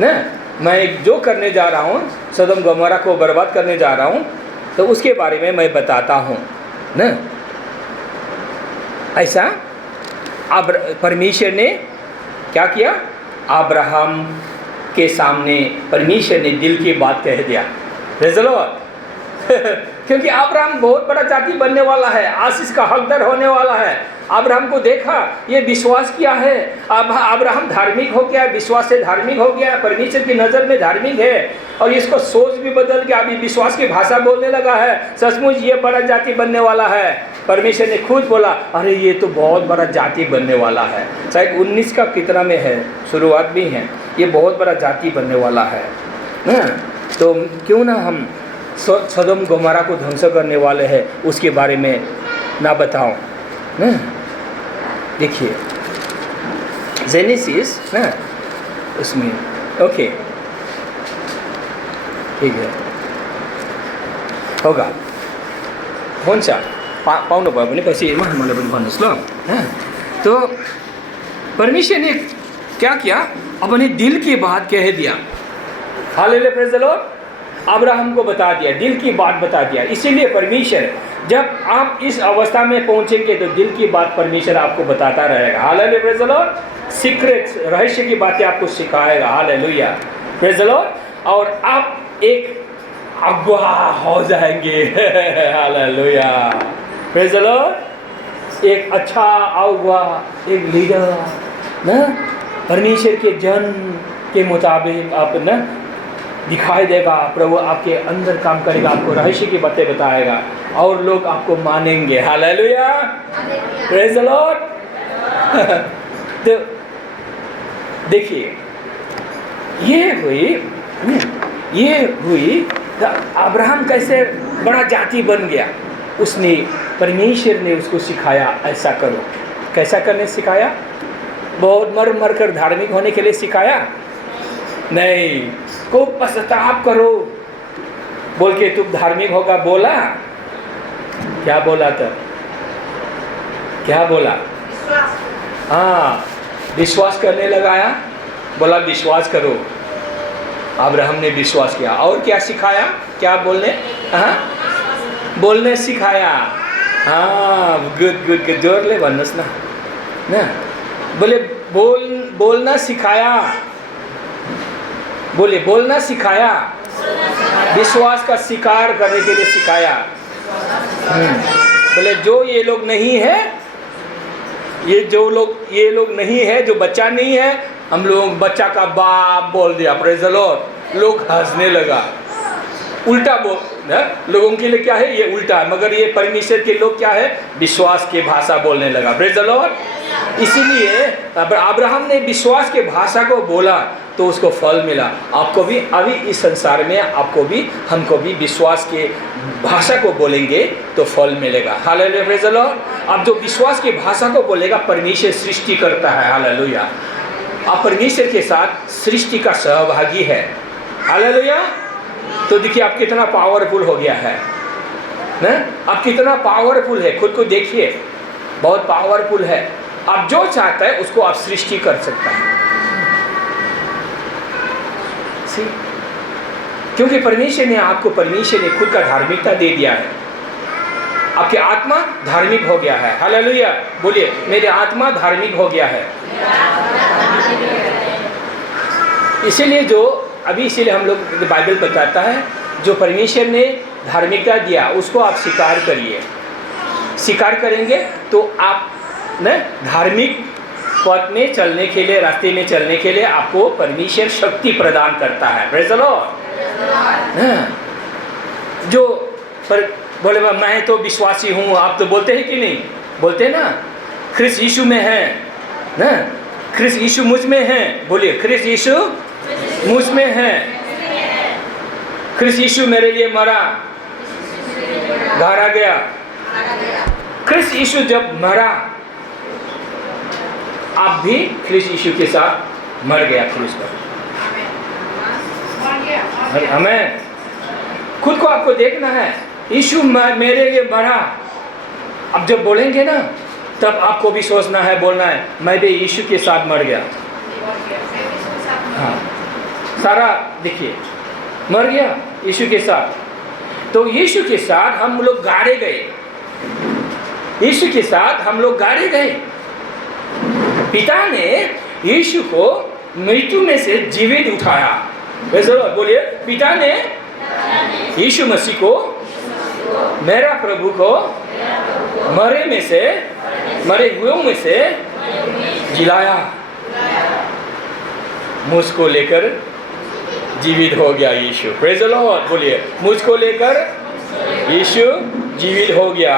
ना, मैं जो करने जा रहा हूँ, सदोम गमोरा को बर्बाद करने जा रहा हूँ, तो उसके बारे में मैं बताता हूँ ना। ऐसा अब परमेश्वर ने क्या किया, अब्राहम के सामने परमेश्वर ने दिल की बात कह दिया। Praise the Lord. क्योंकि अब्राहम बहुत बड़ा जाति बनने वाला है, आशीष का हकदार होने वाला है। अब्राहम को देखा, ये विश्वास किया है, अब अब्राहम धार्मिक हो गया, विश्वास से धार्मिक हो गया, परमेश्वर की नज़र में धार्मिक है, और इसको सोच भी बदल गया, अभी विश्वास की भाषा बोलने लगा है, सचमुच ये बड़ा जाति बनने वाला है। परमेश्वर ने खुद बोला, अरे ये तो बहुत बड़ा जाति बनने वाला है। शायद 19 का कितना में है, शुरुआत भी है, ये बहुत बड़ा जाति बनने वाला है ना। तो क्यों ना हम सदोम गमोरा को ध्वंस करने वाले हैं, उसके बारे में ना बताऊं ना। देखिए जेनेसिस ना, उसमें ओके ठीक है, होगा हुन्छ, पाउनु भयो भने पछि मलाई पनि भन्नुहोस् ल। तो परमेश्वर ने क्या किया, अपने दिल की बात कह दिया। Hallelujah, praise the Lord. Abraham को बता दिया, दिल की बात बता दिया। इसीलिए परमेश्वर, जब आप इस अवस्था में पहुंचेंगे तो दिल की बात परमेश्वर आपको बताता रहेगा। Hallelujah, praise the Lord. Secret, रहस्य की बातें आपको सिखाएगा। Hallelujah, praise the Lord. और आप एक अगुवा हो जाएंगे। Hallelujah, praise the Lord. एक अच्छा अगुवा, एक लीडर ना, परमेश्वर के जन के मुताबिक आप ना दिखाई देगा। प्रभु आपके अंदर काम करेगा, आपको रहस्य की बातें बताएगा और लोग आपको मानेंगे। Hallelujah, praise the Lord. तो देखिए ये हुई तो अब्राहम कैसे बड़ा जाति बन गया। उसने, परमेश्वर ने उसको सिखाया, ऐसा करो। कैसा करने सिखाया? बहुत मर कर धार्मिक होने के लिए सिखाया नहीं, को पश्चाताप करो बोल के तुम धार्मिक होगा बोला। क्या बोला था? क्या बोला? हाँ, विश्वास करने लगाया, बोला विश्वास करो। अब्राहम ने विश्वास किया। और क्या सिखाया? क्या बोलने? हाँ, बोल्न सिकाया। गुड गुड गुड, जोरले भन्नुहोस् न। न बोले बोलना सिखाया। बोले बोलना सिखाया, विश्वास का स्वीकार करने के लिए सिखाया। बोले जो ये लोग नहीं है, ये लोग नहीं है, जो बच्चा नहीं है, हम लोग बच्चा का बाप बोल दिया। Praise the Lord. लोग हंसने लगा। उल्टा लोगों के लिए क्या है, ये उल्टा है, मगर ये परमेश्वर के लोग क्या है, विश्वास के भाषा बोलने लगा। Praise the Lord. इसीलिए अब्राहम ने विश्वास के भाषा को बोला तो उसको फल मिला। आपको भी अभी इस संसार में आपको भी हमको भी विश्वास के भाषा को बोलेंगे तो फल मिलेगा। Hallelujah, praise the Lord. आप जो विश्वास की भाषा को बोलेगा, परमेश्वर सृष्टि करता है। हालेलुया। आप परमेश्वर के साथ सृष्टि का सहभागी है। हालेलुया। तो देखिए आप कितना पावरफुल हो गया है ना, आप कितना पावरफुल है, खुद को देखिए, बहुत पावरफुल है। आप जो चाहता है उसको आप सृष्टि कर सकता है। क्योंकि परमेश्वर ने खुद का धार्मिकता दे दिया है। आपकी आत्मा धार्मिक हो गया है। हालेलुया। बोलिए, मेरी आत्मा धार्मिक हो गया है। इसीलिए हम लोग बाइबल बताता है, जो परमेश्वर ने धार्मिकता दिया उसको आप स्वीकार करिए। स्वीकार करेंगे तो आप न धार्मिक पथ में चलने के लिए, रास्ते में चलने के लिए आपको परमेश्वर शक्ति प्रदान करता है। Praise the Lord. जो बोले मैं तो विश्वासी हूँ, आप तो बोलते हैं कि नहीं, बोलते हैं ना, ख्रिस्त यीशु में है ना, ख्रिस्त यीशु मुझ में है। बोलिए, ख्रिस्त यीशु मुझ में है। ख्रिस्त यीशु मेरे लिए मरा, गाड़ा गया। ख्रिस्त यीशु जब मरा, आप भी ख्रिस्त यीशु के साथ मर गया क्रूस पर। हमें खुद को आपको देखना है, यीशु मेरे लिए मरा। अब जब बोलेंगे ना, तब आपको भी सोचना है, बोलना है, मैं भी यीशु के साथ मर गया। हाँ, सारा देखिए मर गया यीशु के साथ। तो यीशु के साथ हम लोग गाड़े गए, यीशु के साथ हम लोग गाड़े गए। पिता ने यीशु को मृत्यु में से जीवित उठाया। वैसे बोलिए, पिता ने यीशु मसीह को, मेरा प्रभु को मरे हुए में से जिलाया। मुझको लेकर जीवित हो गया यीशु। Praise the Lord. बोलिए, मुझको लेकर यीशु जीवित हो गया।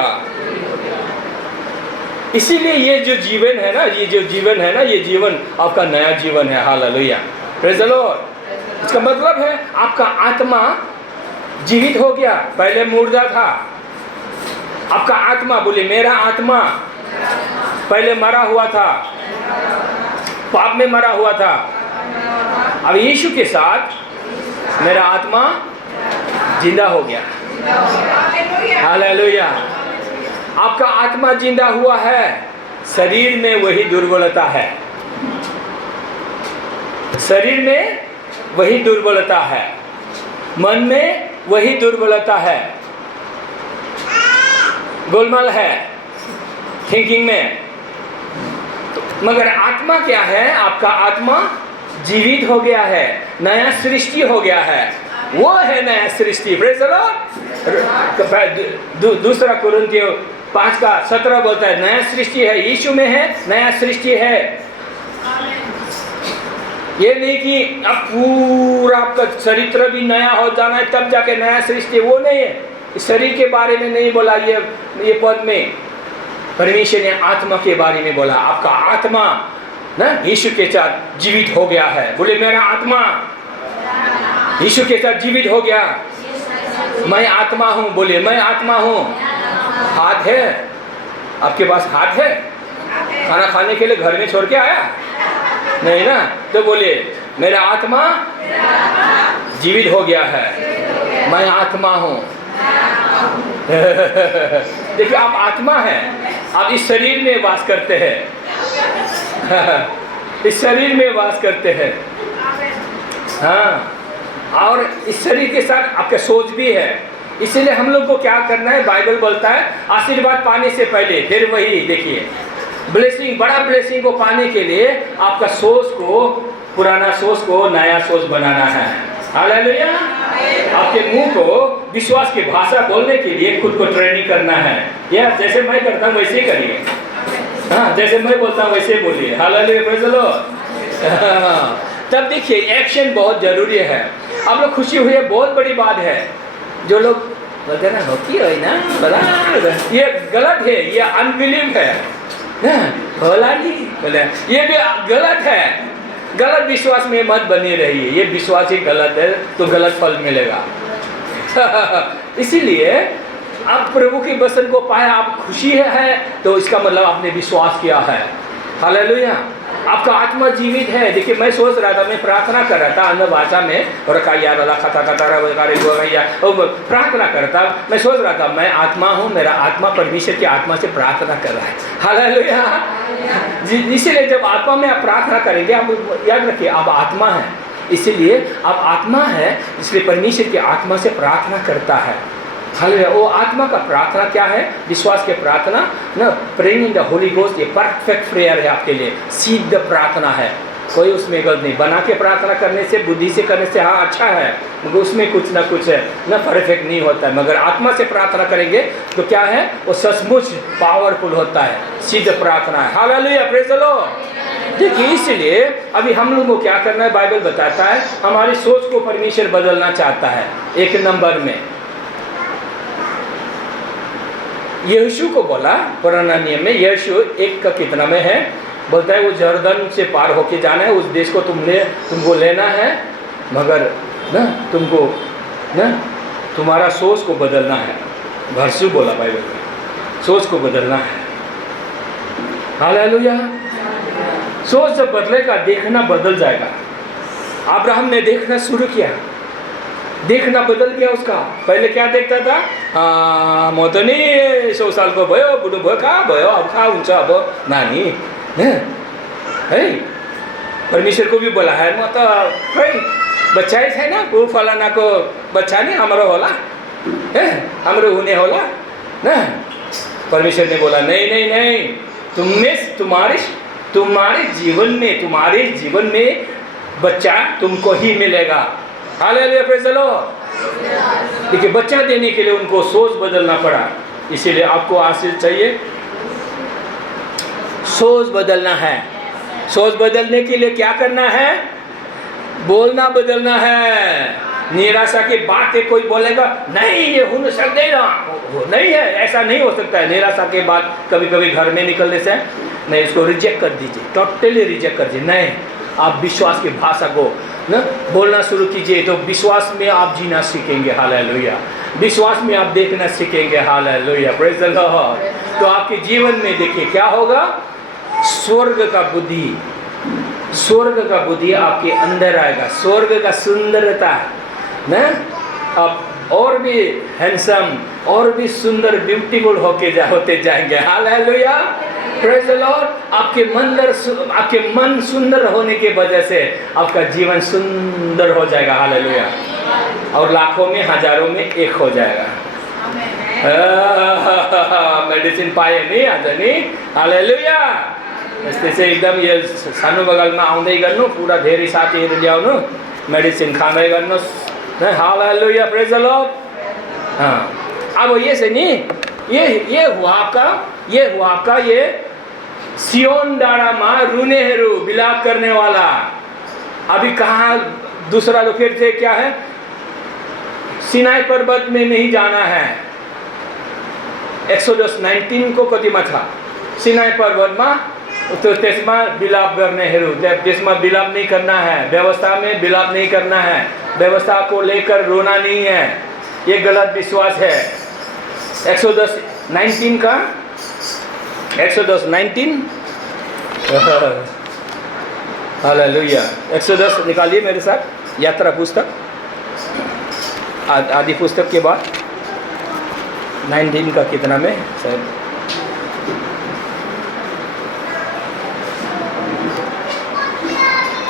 इसीलिए ये जो जीवन है ना, ये जीवन आपका नया जीवन है। Hallelujah, praise the Lord. इसका मतलब है आपका आत्मा जीवित हो गया, पहले मुर्दा था। आपका आत्मा, बोले मेरा आत्मा पहले मरा हुआ था, पाप में मरा हुआ था। अब यीशु के साथ मेरा आत्मा जिंदा हो गया। हालेलुया। आपका आत्मा जिंदा हुआ है, शरीर में वही दुर्बलता है, शरीर में वही दुर्बलता है, मन में वही दुर्बलता है, गोलमाल है थिंकिंग में। मगर आत्मा क्या है? आपका आत्मा जीवित हो गया है, नया सृष्टि हो गया है। वो है नया सृष्टि। Praise the Lord. दूसरा कुरिन्थियों 5:17 बोलता है, नया सृष्टि है, यीशु में है, नया सृष्टि है। ये नहीं कि अब पूरा आपका चरित्र भी नया हो जाना है तब जाके नया सृष्टि, वो नहीं है। शरीर के बारे में नहीं बोला ये पद में। परमेश्वर ने आत्मा के बारे में बोला। आपका आत्मा ना यीशु के साथ जीवित हो गया है। बोले मेरा आत्मा यीशु के साथ जीवित हो गया। मैं आत्मा हूँ। बोले मैं आत्मा हूँ। हाथ है आपके पास? हाथ है? खाना खाने के लिए घर में छोड़ के आया नहीं ना? तो बोले मेरा आत्मा जीवित हो गया है, मैं आत्मा हूँ। देखिए आप आत्मा हैं, आप इस शरीर में वास करते हैं। इस शरीर में वास करते हैं। हाँ, और इस शरीर के साथ आपका सोच भी है, इसीलिए हम लोग को क्या करना है, बाइबल बोलता है आशीर्वाद पाने से पहले, फिर वही देखिए ब्लेसिंग, बड़ा ब्लेसिंग को पाने के लिए आपका सोच को, पुराना सोच को नया सोच बनाना है। हालेलुया। आपके मुंह को विश्वास की भाषा बोलने के लिए खुद को ट्रेनिंग करना है। या जैसे मैं करता हूँ वैसे ही करिए। हाँ, जैसे मैं बोलता हूँ वैसे बोलिए। Hallelujah, praise the Lord. तब देखिए एक्शन बहुत जरूरी है। आप लोग खुशी हुई है, बहुत बड़ी बात है। जो लोग बोलते हैं ना होती है ना बड़ा, ये गलत है, ये अनबिलीव है ना, होला नहीं बोले, ये भी गलत है। गलत विश्वास में मत बनी रहिए, ये विश्वास ही गलत है तो गलत फल मिलेगा। इसीलिए आप प्रभु के वचन को पाए, आप खुशी है तो इसका मतलब आपने विश्वास किया है। हालेलुया। आपका आत्मा जीवित है। देखिए मैं सोच रहा था, मैं प्रार्थना कर रहा था अन्य भाषा में, और प्रार्थना करता, मैं सोच रहा था मैं आत्मा हूँ, मेरा आत्मा परमेश्वर की आत्मा से प्रार्थना कर रहा है। हालेलुया। इसीलिए जब आत्मा में आप प्रार्थना करेंगे, आप याद रखिए आप आत्मा है, इसीलिए आप आत्मा है, इसलिए परमेश्वर की आत्मा से प्रार्थना करता है। हालेलुया। वो आत्मा का प्रार्थना क्या है? विश्वास के प्रार्थना ना, praying in the Holi ghost, ये परफेक्ट प्रेयर है आपके लिए, सिद्ध प्रार्थना है, कोई उसमें गलत नहीं। बना के प्रार्थना करने से, बुद्धि से करने से हाँ अच्छा है, मगर उसमें कुछ ना कुछ है ना, परफेक्ट नहीं होता है। मगर आत्मा से प्रार्थना करेंगे तो क्या है, वो सचमुच पावरफुल होता है, सिद्ध प्रार्थना है। Hallelujah, praise the Lord. देखिए इसलिए अभी हम लोगों को क्या करना है, बाइबल बताता है हमारी सोच को परमेश्वर बदलना चाहता है। एक नंबर में यीशु को बोला, पुराना नियम में यीशु 1 का कितना में है, बोलता है वो जर्दन से पार होके जाना है, उस देश को तुमको लेना है, मगर ना तुमको ना तुम्हारा सोच को बदलना है। भरसू बोला बाइबल में, सोच को बदलना है। हालेलुया। सोच जब बदलेगा, देखना बदल जाएगा। अब्राहम ने देखना शुरू किया, देखना बदल गया उसका। पहले क्या देखता था, म त नि 100 सालको भयो, बुढो भयो, कहाँ भयो, अब कहाँ हुन्छ अब नानी है। परमेश्वर को भी बोला है, म त खै बच्चा ही छैन, को फलानाको बच्चा नि हाम्रो होला है, हाम्रो हुने होला ना। परमेश्वर ने बोला नहीं नहीं नहीं, तुम्हारे जीवन में बच्चा तुमको ही मिलेगा। Hallelujah, praise the Lord. देखिए बच्चा देने के लिए उनको सोच बदलना पड़ा। इसीलिए आपको आशीष चाहिए, सोच बदलना है। सोच बदलने के लिए क्या करना है, बोलना बदलना है। निराशा की बातें कोई बोलेगा नहीं, ये हो नहीं है, ऐसा नहीं हो सकता है। निराशा के बाद कभी कभी घर में निकलने से नहीं, इसको रिजेक्ट कर दीजिए, टोटली रिजेक्ट कर दीजिए। नहीं, आप विश्वास की भाषा को ना बोलना शुरू कीजिए, तो विश्वास में आप जीना सीखेंगे। हालेलुया। विश्वास में आप देखना सीखेंगे। Hallelujah, praise the Lord. तो आपके जीवन में देखिए क्या होगा, स्वर्ग का बुद्धि आपके अंदर आएगा। स्वर्ग का सुंदरता ना, आप और भी हैंडसम, और भी सुंदर, ब्यूटीफुल होते जाएंगे। Hallelujah, praise the Lord. आपके मन सुंदर होने के वजह से आपका जीवन सुंदर हो जाएगा। हालेलुया। और लाखों में, हजारों में एक हो जाएगा। मेडिसिन पाए नहीं आज नहीं। हालेलुया। यस्तै चाहिँ एकदम यो सानो बगलमा आउँदै गर्नु, पुरा धेरै साथीहरू ल्याउनु, मेडिसिन खाँदै गर्नुहोस्। Hallelujah, praise the Lord. हाँ, अब ये से नहीं, ये हुआ आपका ये सियोन डाँडामा रुनेहरू, विलाप करने वाला। अभी कहाँ दूसरा लोग फिर से क्या है, सिनाई पर्वत में नहीं जाना है। एक्सोडस 19 को कतिमा था, सिनाई पर्वतमा, तो त्यसमा विलाप गर्नेहरू, त्यसमा विलाप नहीं करना है, व्यवस्था में विलाप नहीं करना है, व्यवस्था को लेकर रोना नहीं है, ये गलत विश्वास है। एक्सोडस 19 का, एक्सोडस 19, हालेलुया। एक्सोडस निकालिए मेरे साथ, यात्रा पुस्तक, आदि पुस्तक के बाद 19 का कितना में शायद,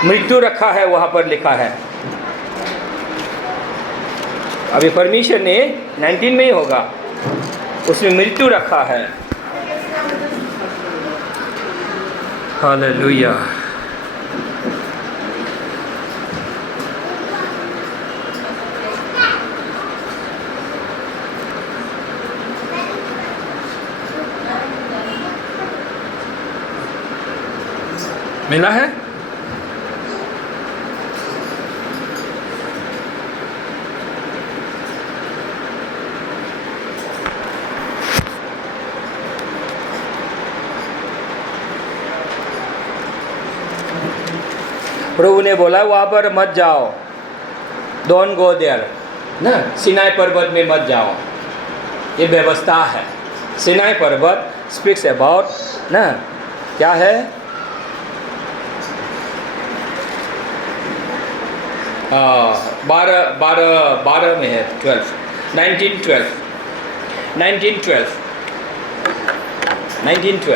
मृत्यु रखा है वहाँ पर लिखा है। अभी परमेश्वर ने 19 में ही होगा, उसमें मृत्यु रखा है। हालेलुया। मिला है? प्रभु ने बोला वहाँ पर मत जाओ, डोंट गो देयर ना, सिनाई पर्वत में मत जाओ, ये व्यवस्था है। सिनाई पर्वत स्पीक्स अबाउट ना, क्या है? 12 में है, 1912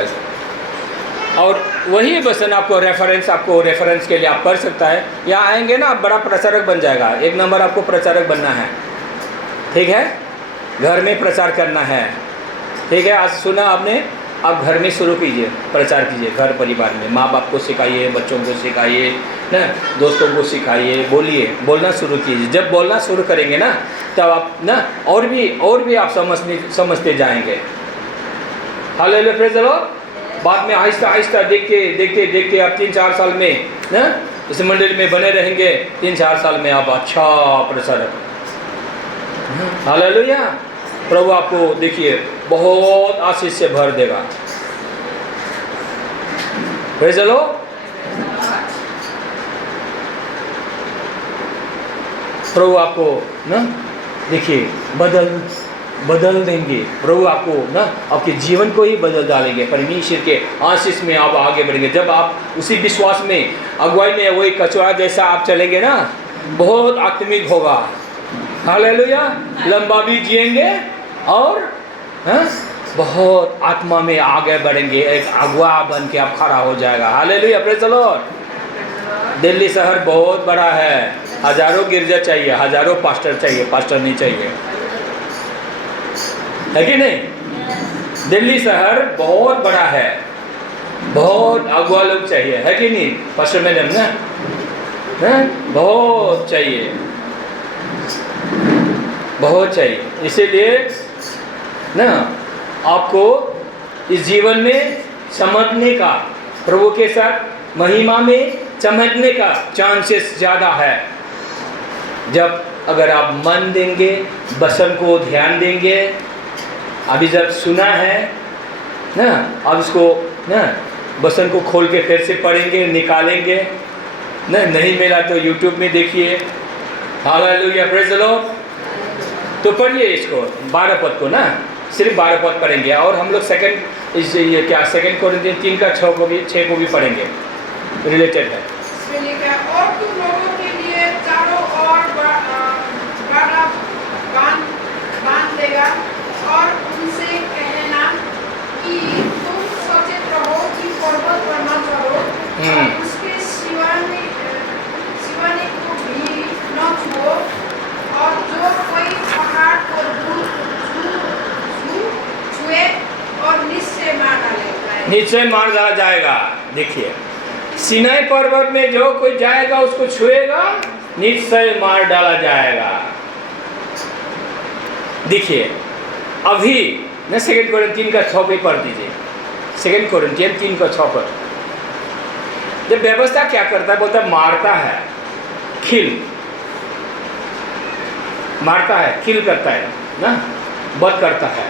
और वही वचन आपको रेफरेंस के लिए आप पढ़ सकता है। यहाँ आएंगे ना, आप बड़ा प्रचारक बन जाएगा, 1 नंबर आपको प्रचारक बनना है, ठीक है? घर में प्रचार करना है, ठीक है? आज सुना आपने, आप घर में शुरू कीजिए, प्रचार कीजिए, घर परिवार में, माँ बाप को सिखाइए, बच्चों को सिखाइए ना, दोस्तों को सिखाइए, बोलिए, बोलना शुरू कीजिए। जब बोलना शुरू करेंगे ना, तब आप ना और भी आप समझते जाएंगे। Hallelujah, praise the Lord. बाद में आहिस्ता देखते आप 3-4 साल में ना इस मंडली में बने रहेंगे, 3-4 साल में आप अच्छा प्रचारक। हालेलुया। प्रभु आपको देखिए बहुत आशीष से भर देगा। Praise the Lord. प्रभु आपको ना देखिए बदल देंगे। प्रभु आपको ना आपके जीवन को ही बदल डालेंगे। परमेश्वर के आशीष में आप आगे बढ़ेंगे। जब आप उसी विश्वास में, अगुवाई में, वही कचरा जैसा आप चलेंगे ना, बहुत आत्मिक होगा। हालेलुया। लंबा भी जिएंगे और बहुत आत्मा में आगे बढ़ेंगे। एक अगुआ बन के आप खड़ा हो जाएगा। Hallelujah, praise the Lord. Delhi शहर बहुत बड़ा है, हजारों गिरजा चाहिए, हजारों पास्टर चाहिए, पास्टर नहीं चाहिए, है कि नहीं? दिल्ली शहर बहुत बड़ा है, बहुत अगुआ लोग चाहिए, है कि नहीं पास्टर मैडम ना? बहुत चाहिए, बहुत चाहिए। इसीलिए ना आपको इस जीवन में समझने का, प्रभु के साथ महिमा में समझने का चांसेस ज़्यादा है। जब अगर आप मन देंगे, वचन को ध्यान देंगे, अभी जब सुना है ना, अब इसको ना वचन को खोल के फिर से पढ़ेंगे, निकालेंगे ना, नहीं मिला तो यूट्यूब में देखिए। Hallelujah, praise the Lord. तो पढ़िए इसको 12 पद को ना, सिर्फ 12 पद पढ़ेंगे। और हम लोग सेकंड कोरिन्थियन 3 का 6 को भी पढ़ेंगे, रिलेटेड है। और तुम लोगों के लिए चारों ओर गाढ़ा बांध देगा और उनसे कहना कि तुम सचेत रहो कि पर्वत पर न चढ़ो और उसके सिवाने को भी न छुओ, और जो कोई पहाड़ को छुए और निश्चय मार डाला जाएगा। देखिए, सिनाई पर्वत में जो कोई जाएगा उसको छुएगा, निश्चय मार डाला जाएगा। देखिए अभी ना 2 कोरिन्थियन का 6 पे पढ़ दीजिए। 2 कोरिन्थियन 3 का 6 पर जब व्यवस्था क्या करता है, बोलता है मारता है, मारता है, किल करता है ना, वध करता है,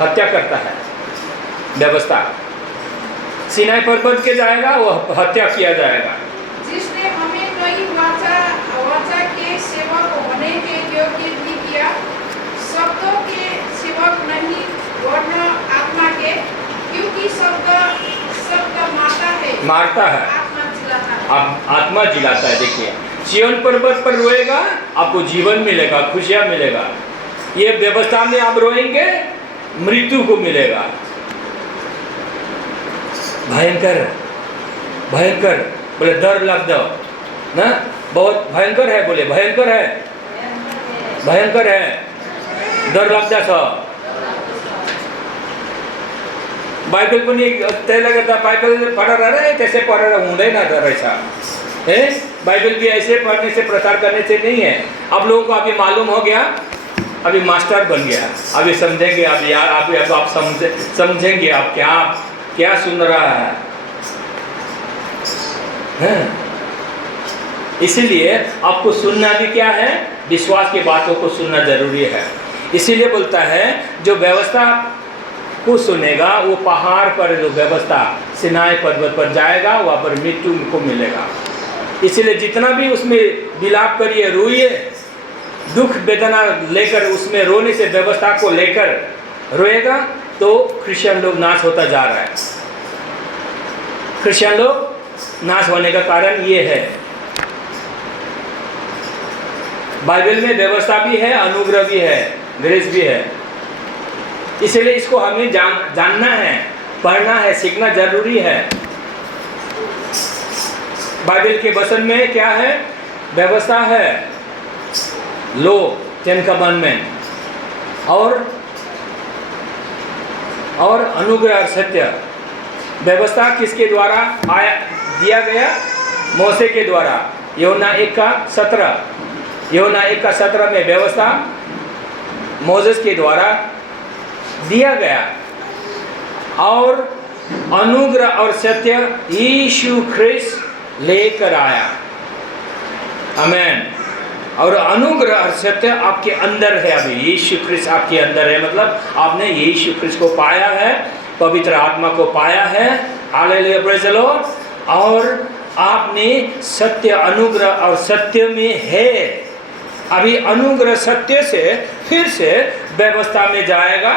हत्या करता है। व्यवस्था सिनाई पर्वत के जाएगा, वो हत्या किया जाएगा। जिसने हमें नई वाचा के सेवक होने के योग्य भी किया, शब्दों के सेवक नहीं वरन आत्मा के, क्योंकि शब्द मारता है, आत्मा जिलाता है। देखिए, सिय्योन पर्वत पर रोएगा, आपको जीवन मिलेगा, खुशियाँ मिलेगा। ये व्यवस्था में आप रोएंगे, मृत्यु को मिलेगा। भयंकर बोले, डर लग जाओ ना, बहुत भयंकर है, बोले भयंकर है। डरलाग्दा छ। बाइबल पनि त्यसले गर्दा बाइबल पढेर त्यसै पढेर हुँदैन रहेछ है। बाइबल भी ऐसे पढ़ने से प्रचार करने से नहीं है। अब लोगों को अभी मालूम हो गया, अभी मास्टर बन गया, अभी समझेंगे, अभी यार अब आप समझेंगे आप क्या सुन रहा है। इसीलिए आपको सुनना भी क्या है, विश्वास की बातों को सुनना जरूरी है। इसीलिए बोलता है जो व्यवस्था को सुनेगा वो पहाड़ पर जो व्यवस्था सिनाई पर्वत पर जाएगा, वहाँ पर मृत्यु को मिलेगा। इसलिए जितना भी उसमें विलाप करिए, रोइए, दुख वेदना लेकर उसमें रोने से व्यवस्था को लेकर रोएगा तो क्रिश्चियन लोग नाश होता जा रहा है। क्रिश्चियन लोग नाश होने का कारण ये है। बाइबल में व्यवस्था भी है, अनुग्रह भी है, ग्रेस भी है। इसलिए इसको हमें जानना है, पढ़ना है, सीखना जरूरी है। बाइबल के वचन में क्या है, व्यवस्था है, लो 10 कमांडमेंट और अनुग्रह और सत्य। व्यवस्था किसके द्वारा दिया गया, मूसा के द्वारा। यूहन्ना 1:17 में व्यवस्था मोसेस के द्वारा दिया गया और अनुग्रह और सत्य यीशु ख्रिस्त लेकर आया। आमीन। और अनुग्रह और सत्य आपके अंदर है। अभी यीशु ख्रिस्त आपके अंदर है, मतलब आपने यीशु ख्रिस्त को पाया है, पवित्र आत्मा को पाया है। Hallelujah, praise the Lord. और आपने सत्य, अनुग्रह और सत्य में है। अभी अनुग्रह सत्य से फिर से व्यवस्था में जाएगा।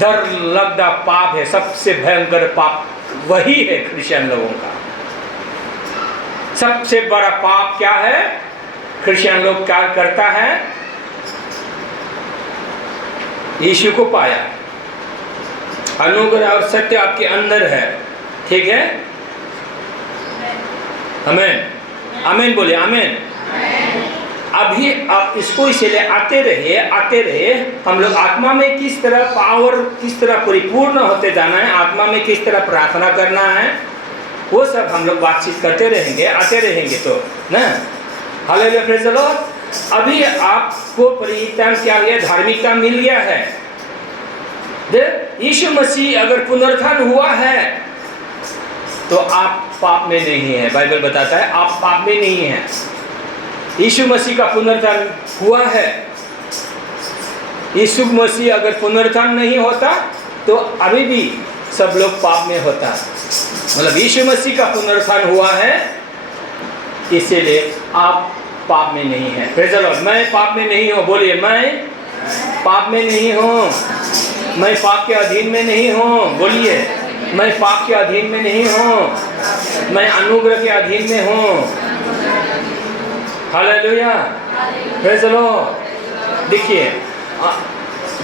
डर लगदा पाप है, सबसे भयंकर पाप वही है क्रिश्चियन लोगों का। सबसे बड़ा पाप क्या है, क्रिश्चियन लोग क्या करता है, यीशु को पाया, अनुग्रह और सत्य आपके अंदर है, ठीक है। आमीन, आमीन बोले, आमीन। अभी आप इसको इसलिए आते रहे। हम लोग आत्मा में किस तरह पावर, किस तरह परिपूर्ण होते जाना है, आत्मा में किस तरह प्रार्थना करना है, वो सब हम लोग बातचीत करते रहेंगे, आते रहेंगे तो ना। Hallelujah, praise the Lord. अभी आपको परिहिता क्या है, धार्मिकता मिल गया है। यीशु मसीह अगर पुनरुत्थान हुआ है तो आप पाप में नहीं है। बाइबल बताता है आप पाप में नहीं हैं। यीशु मसीह का पुनरुत्थान हुआ है। यीशु मसीह अगर पुनरुत्थान नहीं होता तो अभी भी सब लोग पाप में होता। मतलब यीशु मसीह का पुनरुत्थान हुआ है, इसीलिए आप पाप में नहीं हैं। Praise the Lord. मैं पाप में नहीं हूँ, बोलिए मैं पाप में नहीं हूँ, मैं पाप के अधीन में नहीं हूँ, बोलिए मैं पाप के अधीन में नहीं हूँ, मैं अनुग्रह के अधीन में हूँ। Hallelujah, praise the Lord. देखिए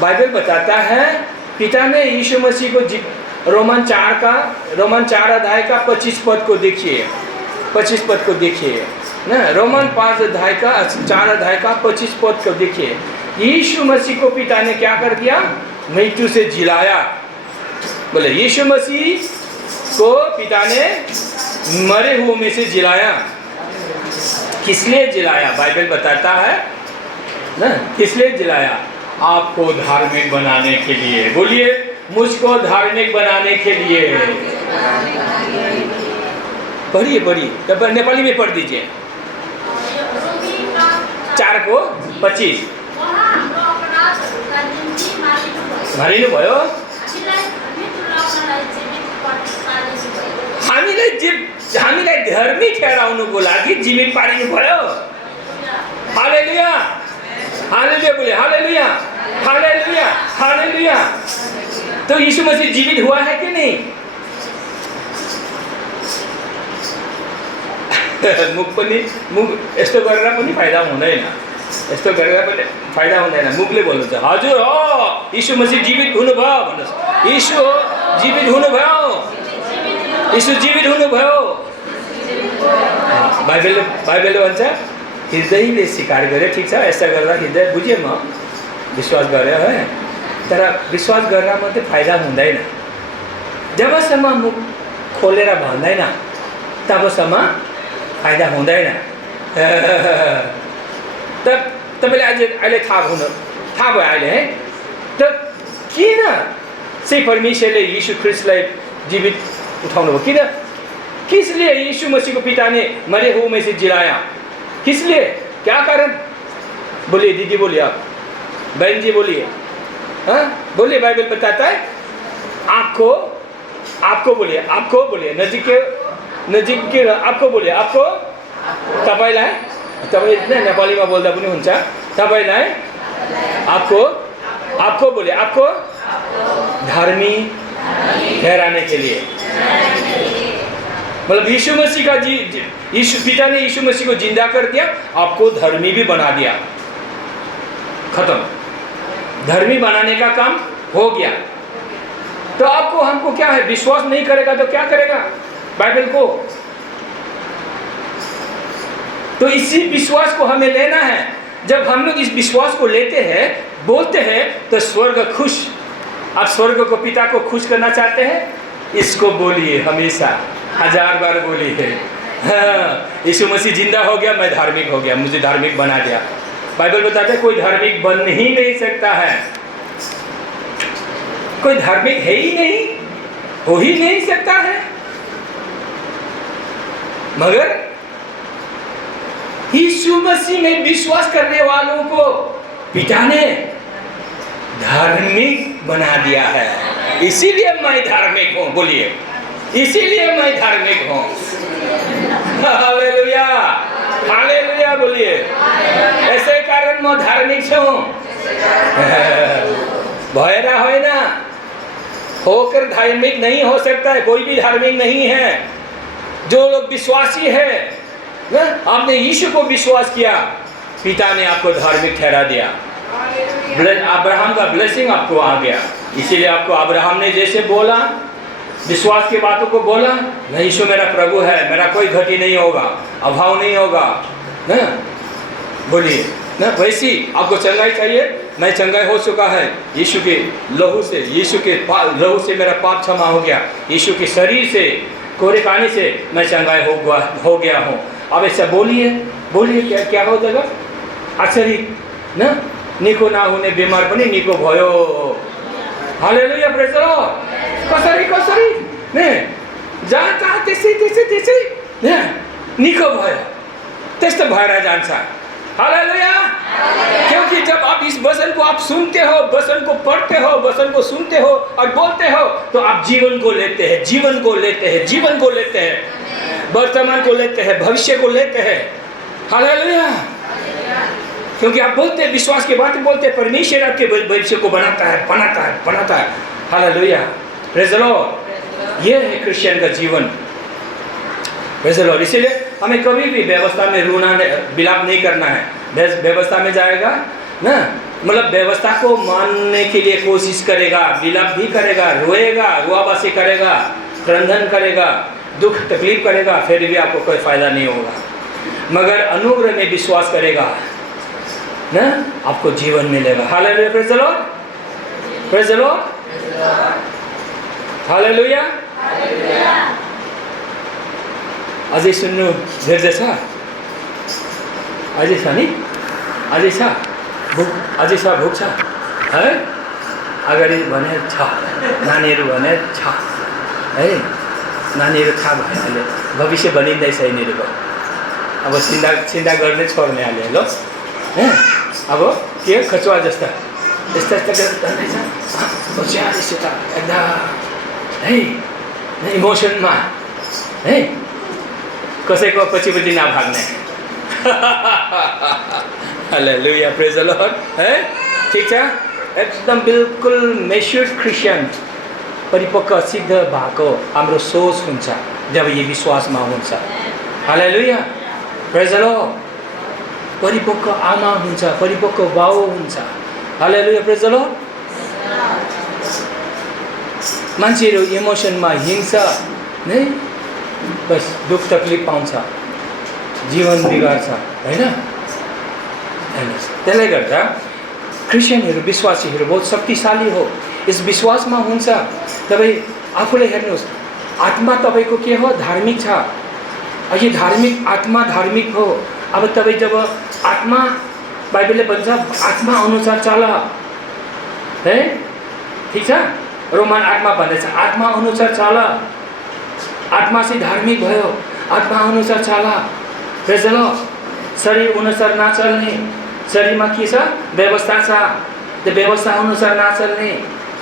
बाइबल बताता है पिता ने यीशु मसीह को रोमन 4 अध्याय का 25 पद को देखिए, 25 पद को देखिए ना। रोमन 4 अध्याय का 25 पद को देखिए। यीशु मसीह को पिता ने क्या कर दिया, मृत्यु से जिलाया। बोले यीशु मसीह को पिता ने मरे हुए में से जिलाया। किस लिए जिलाया, बाइबल बताता है ना, किस लिए जिलाया, आपको धार्मिक बनाने के लिए। बोलिए मुझको धार्मिक बनाने के लिए। पढ़िए तब नेपाली में पढ़ दीजिए। 4:25 मारिनु भयो, हामीलाई धर्मी ठहराउनुको लागि जीवित पारिनु भयो। हालेलुया, हालेलुया बोले, हालेलुया, हालेलुया, हालेलुया। तो यीशु मसीह जीवित हुआ है कि नहीं? मुख यस्तो गरेर पनि फाइदा हुँदैन, यस्तो गरेर पनि फाइदा हुँदैन। मुखले बोल्नु छ हजुर हो यीशु मसीह जीवित हुनुभयो भन्नुहोस्, यीशु जीवित हुनुभयो, यीशु जीवित हुनुभयो। बाइबलले भन्छ हृदयले स्वीकार गरे, ठिक छ, यस्ता गरेर हृदय बुझेँ म, विश्वास गरेर है, तर विश्वास गरेर मात्रै फाइदा हुँदैन। जबसम्म मुख खोलेर भन्दैन तबसम्म फाइदा हुँदैन। त तपाईँले अहिले थाहा भयो अहिले है, त किन चाहिँ परमेश्वरले यीशु ख्रिस्टलाई जीवित उठाउनु भयो? किसलिए यीशु मसीह को पिता ने मरे हुए में से जिलाया? किसलिए, क्या कारण? बोलिए दीदी, बोलिए आप, बहन जी बोलिए, हाँ बोलिए। बाइबल बताता है आपको बोलिए, आपको बोलिए, नजीक के आपको बोलिए, आपको, तपाईलाई, तपाईँ नेपालीमा बोल्दा पनि हुन्छ, तपाईलाई, आपको बोलिए, आपको धर्मी ठहराने के लिए। मतलब यीशु मसीह का यीशु पिता ने यीशु मसीह को जिंदा कर दिया, आपको धर्मी भी बना दिया, खत्म। धर्मी बनाने का काम हो गया। तो आपको हमको क्या है, विश्वास नहीं करेगा तो क्या करेगा बाइबल को? तो इसी विश्वास को हमें लेना है। जब हम लोग इस विश्वास को लेते हैं, बोलते हैं, तो स्वर्ग खुश। आप स्वर्ग को, पिता को खुश करना चाहते हैं, इसको बोलिए हमेशा, 1000 बार बोलिए। हाँ, यीशु मसीह जिंदा हो गया, मैं धार्मिक हो गया, मुझे धार्मिक बना दिया। बाइबल बताते हैं कोई धार्मिक बन ही नहीं सकता है, कोई धार्मिक है ही नहीं, हो ही नहीं सकता है। मगर यीशु मसीह में विश्वास करने वालों को पिता ने धार्मिक बना दिया है। इसीलिए मैं धार्मिक हूं, बोलिए, इसीलिए मैं धार्मिक हूं। हालेलुया, हालेलुया बोलिए। ऐसे कारण म धार्मिक छूं भएर होइन, होकर धार्मिक नहीं हो सकता है, कोई भी धार्मिक नहीं है। जो लोग विश्वासी है, आपने यीशु को विश्वास किया, पिता ने आपको धार्मिक ठहरा दिया। अब्राहम का ब्लेसिंग आपको आ गया। इसीलिए आपको अब्राहम ने जैसे बोला, विश्वास की बातों को बोला, नहीं यीशु मेरा प्रभु है, मेरा कोई घटी नहीं होगा, अभाव नहीं होगा, ना बोलिए ना। वैसी आपको चंगाई चाहिए, मैं चंगाई हो चुका है यीशु के लहू से, यीशु के लहू से मेरा पाप क्षमा हो गया, यीशु के शरीर से, कोरे पानी से मैं चंगाई हो गया हूँ। अब ऐसा बोलिए, बोलिए, क्या हो जाएगा? आश्चर्य ना, निको ना हुने बिमार पनि निको भयो। Hallelujah, praise the lord. कसरी ने जहाँ कहाँ त्यसै ने निको भयो, त्यस्तो भएर जान्छ। हालेलुया। क्योंकि जब आप इस वचन को आप सुनते हो, वचन को पढ़ते हो, वचन को सुनते हो और बोलते हो, तो आप जीवन को लेते हैं, जीवन को लेते हैं, जीवन को लेते हैं, वर्तमान को लेते हैं, भविष्य को लेते हैं। हालेलुया। क्योंकि आप बोलते हैं, विश्वास की बातें बोलते हैं, परमेश्वर आपके भविष्य को बनाता है। Hallelujah, praise the Lord. ये है क्रिश्चियन का जीवन, प्रेज द लॉर्ड। इसीलिए हमें कभी भी व्यवस्था में रोना विलाप नहीं करना है। व्यवस्था में जाएगा ना, मतलब व्यवस्था को मानने के लिए कोशिश करेगा, विलाप भी करेगा, रोएगा, रुआबासी करेगा, क्रंदन करेगा, दुख तकलीफ करेगा, फिर भी आपको कोई फायदा नहीं होगा। मगर अनुग्रह में विश्वास करेगा ना, आपको जीवन मिलेगा। Hallelujah, praise the Lord, praise the Lord, hallelujah. अझै सुन्नु धेर छ, अझै छ नि, अझै छ भोक छ है। अगाडि भने छ, नानीहरू भने छ है, नानीहरू थाहा भयो अहिले, भविष्य बनिँदैछ यिनीहरूको। अब चिन्ता गर्ने छोड्ने अहिले ल, अब के खचुवा जस्ता यस्ता होसियारीसित एकदम है, इमोसनमा है, कसैको पछि नभाग्ने। हालेलुया, प्रेज द लॉर्ड है। ठीक छ, एकदम बिल्कुल मेच्योर क्रिस्चियन, परिपक्व सिद्ध भएको हाम्रो सोच हुन्छ जब ये विश्वासमा हुन्छ। Hallelujah, praise the Lord. परिपक्व आमा हुन्छ, परिपक्व बाउ हुन्छ। Hallelujah, praise the lord. मान्छेहरू इमोसनमा हिँड्छ नै, बस दुख तकलिफ पाउँछ, जीवन बिगार्छ होइन। त्यसले गर्दा क्रिस्चियनहरू विश्वासीहरू बहुत शक्तिशाली हो। यस विश्वासमा हुन्छ तपाईँ आफूले हेर्नुहोस्, आत्मा तपाईँको के हो? धार्मिक छ। यो धार्मिक आत्मा धार्मिक हो। अब तपाईँ जब आत्मा, बाइबलले भन्छ आत्मा अनुसार चल, है ठिक छ। रोमन 8 भन्दैछ आत्मा अनुसार चल, आत्मा चाहिँ धार्मिक भयो, आत्मा अनुसार चल। Praise the lord. शरीर अनुसार नचल्ने, शरीरमा के छ? व्यवस्था छ, त्यो व्यवस्था अनुसार नचल्ने,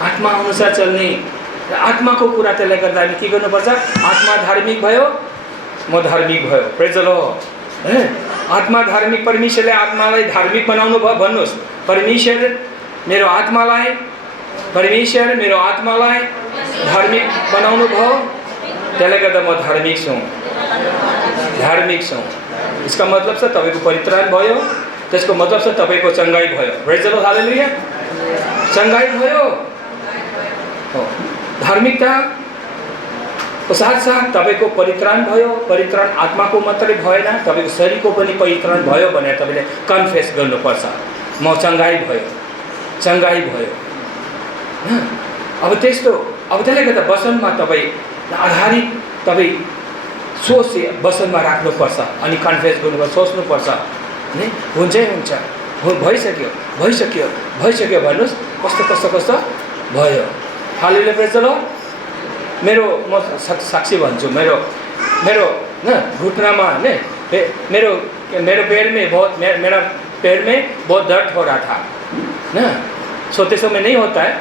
आत्मा अनुसार चल्ने। आत्माको कुरा त्यसले गर्दा हामी के गर्नुपर्छ? आत्मा धार्मिक भयो, म धार्मिक भयो। Praise the lord. आत्मा धार्मिक, परमेश्वरले आत्मालाई धार्मिक बनाउनु भयो। भन्नुहोस्, परमेश्वर मेरो आत्मालाई धार्मिक बनाउनु भयो, त्यसले गर्दा म धार्मिक छु। इसका मतलब छ तपाईँको परित्राण भयो, त्यसको मतलब छ तपाईँको चङ्गाई भयो। Praise the lord, hallelujah. चङ्गाई भयो। धार्मिकताको साथसाथ तपाईँको परित्राण भयो। परित्राण आत्माको मात्रै भएन, तपाईँको शरीरको पनि परित्राण भयो भनेर तपाईँले कन्फेस गर्नुपर्छ, म चङ्गाई भयो। अब त्यस्तो, अब त्यसले गर्दा वचनमा तपाईँ आधारित तपाईँ सोच वचनमा राख्नुपर्छ अनि कन्फेस गर्नुपर्छ, सोच्नुपर्छ नि। हुन्छ भइसक्यो भन्नुहोस्, कस्तो भयो। Hallelujah, praise the lord. म साक्षी भन्छु, मेरो न घुटनामा ने मेरो पैर में बहुत, मेरा पैर में बहुत दर्द हो रहा था ना। सोते समय नहीं होता है,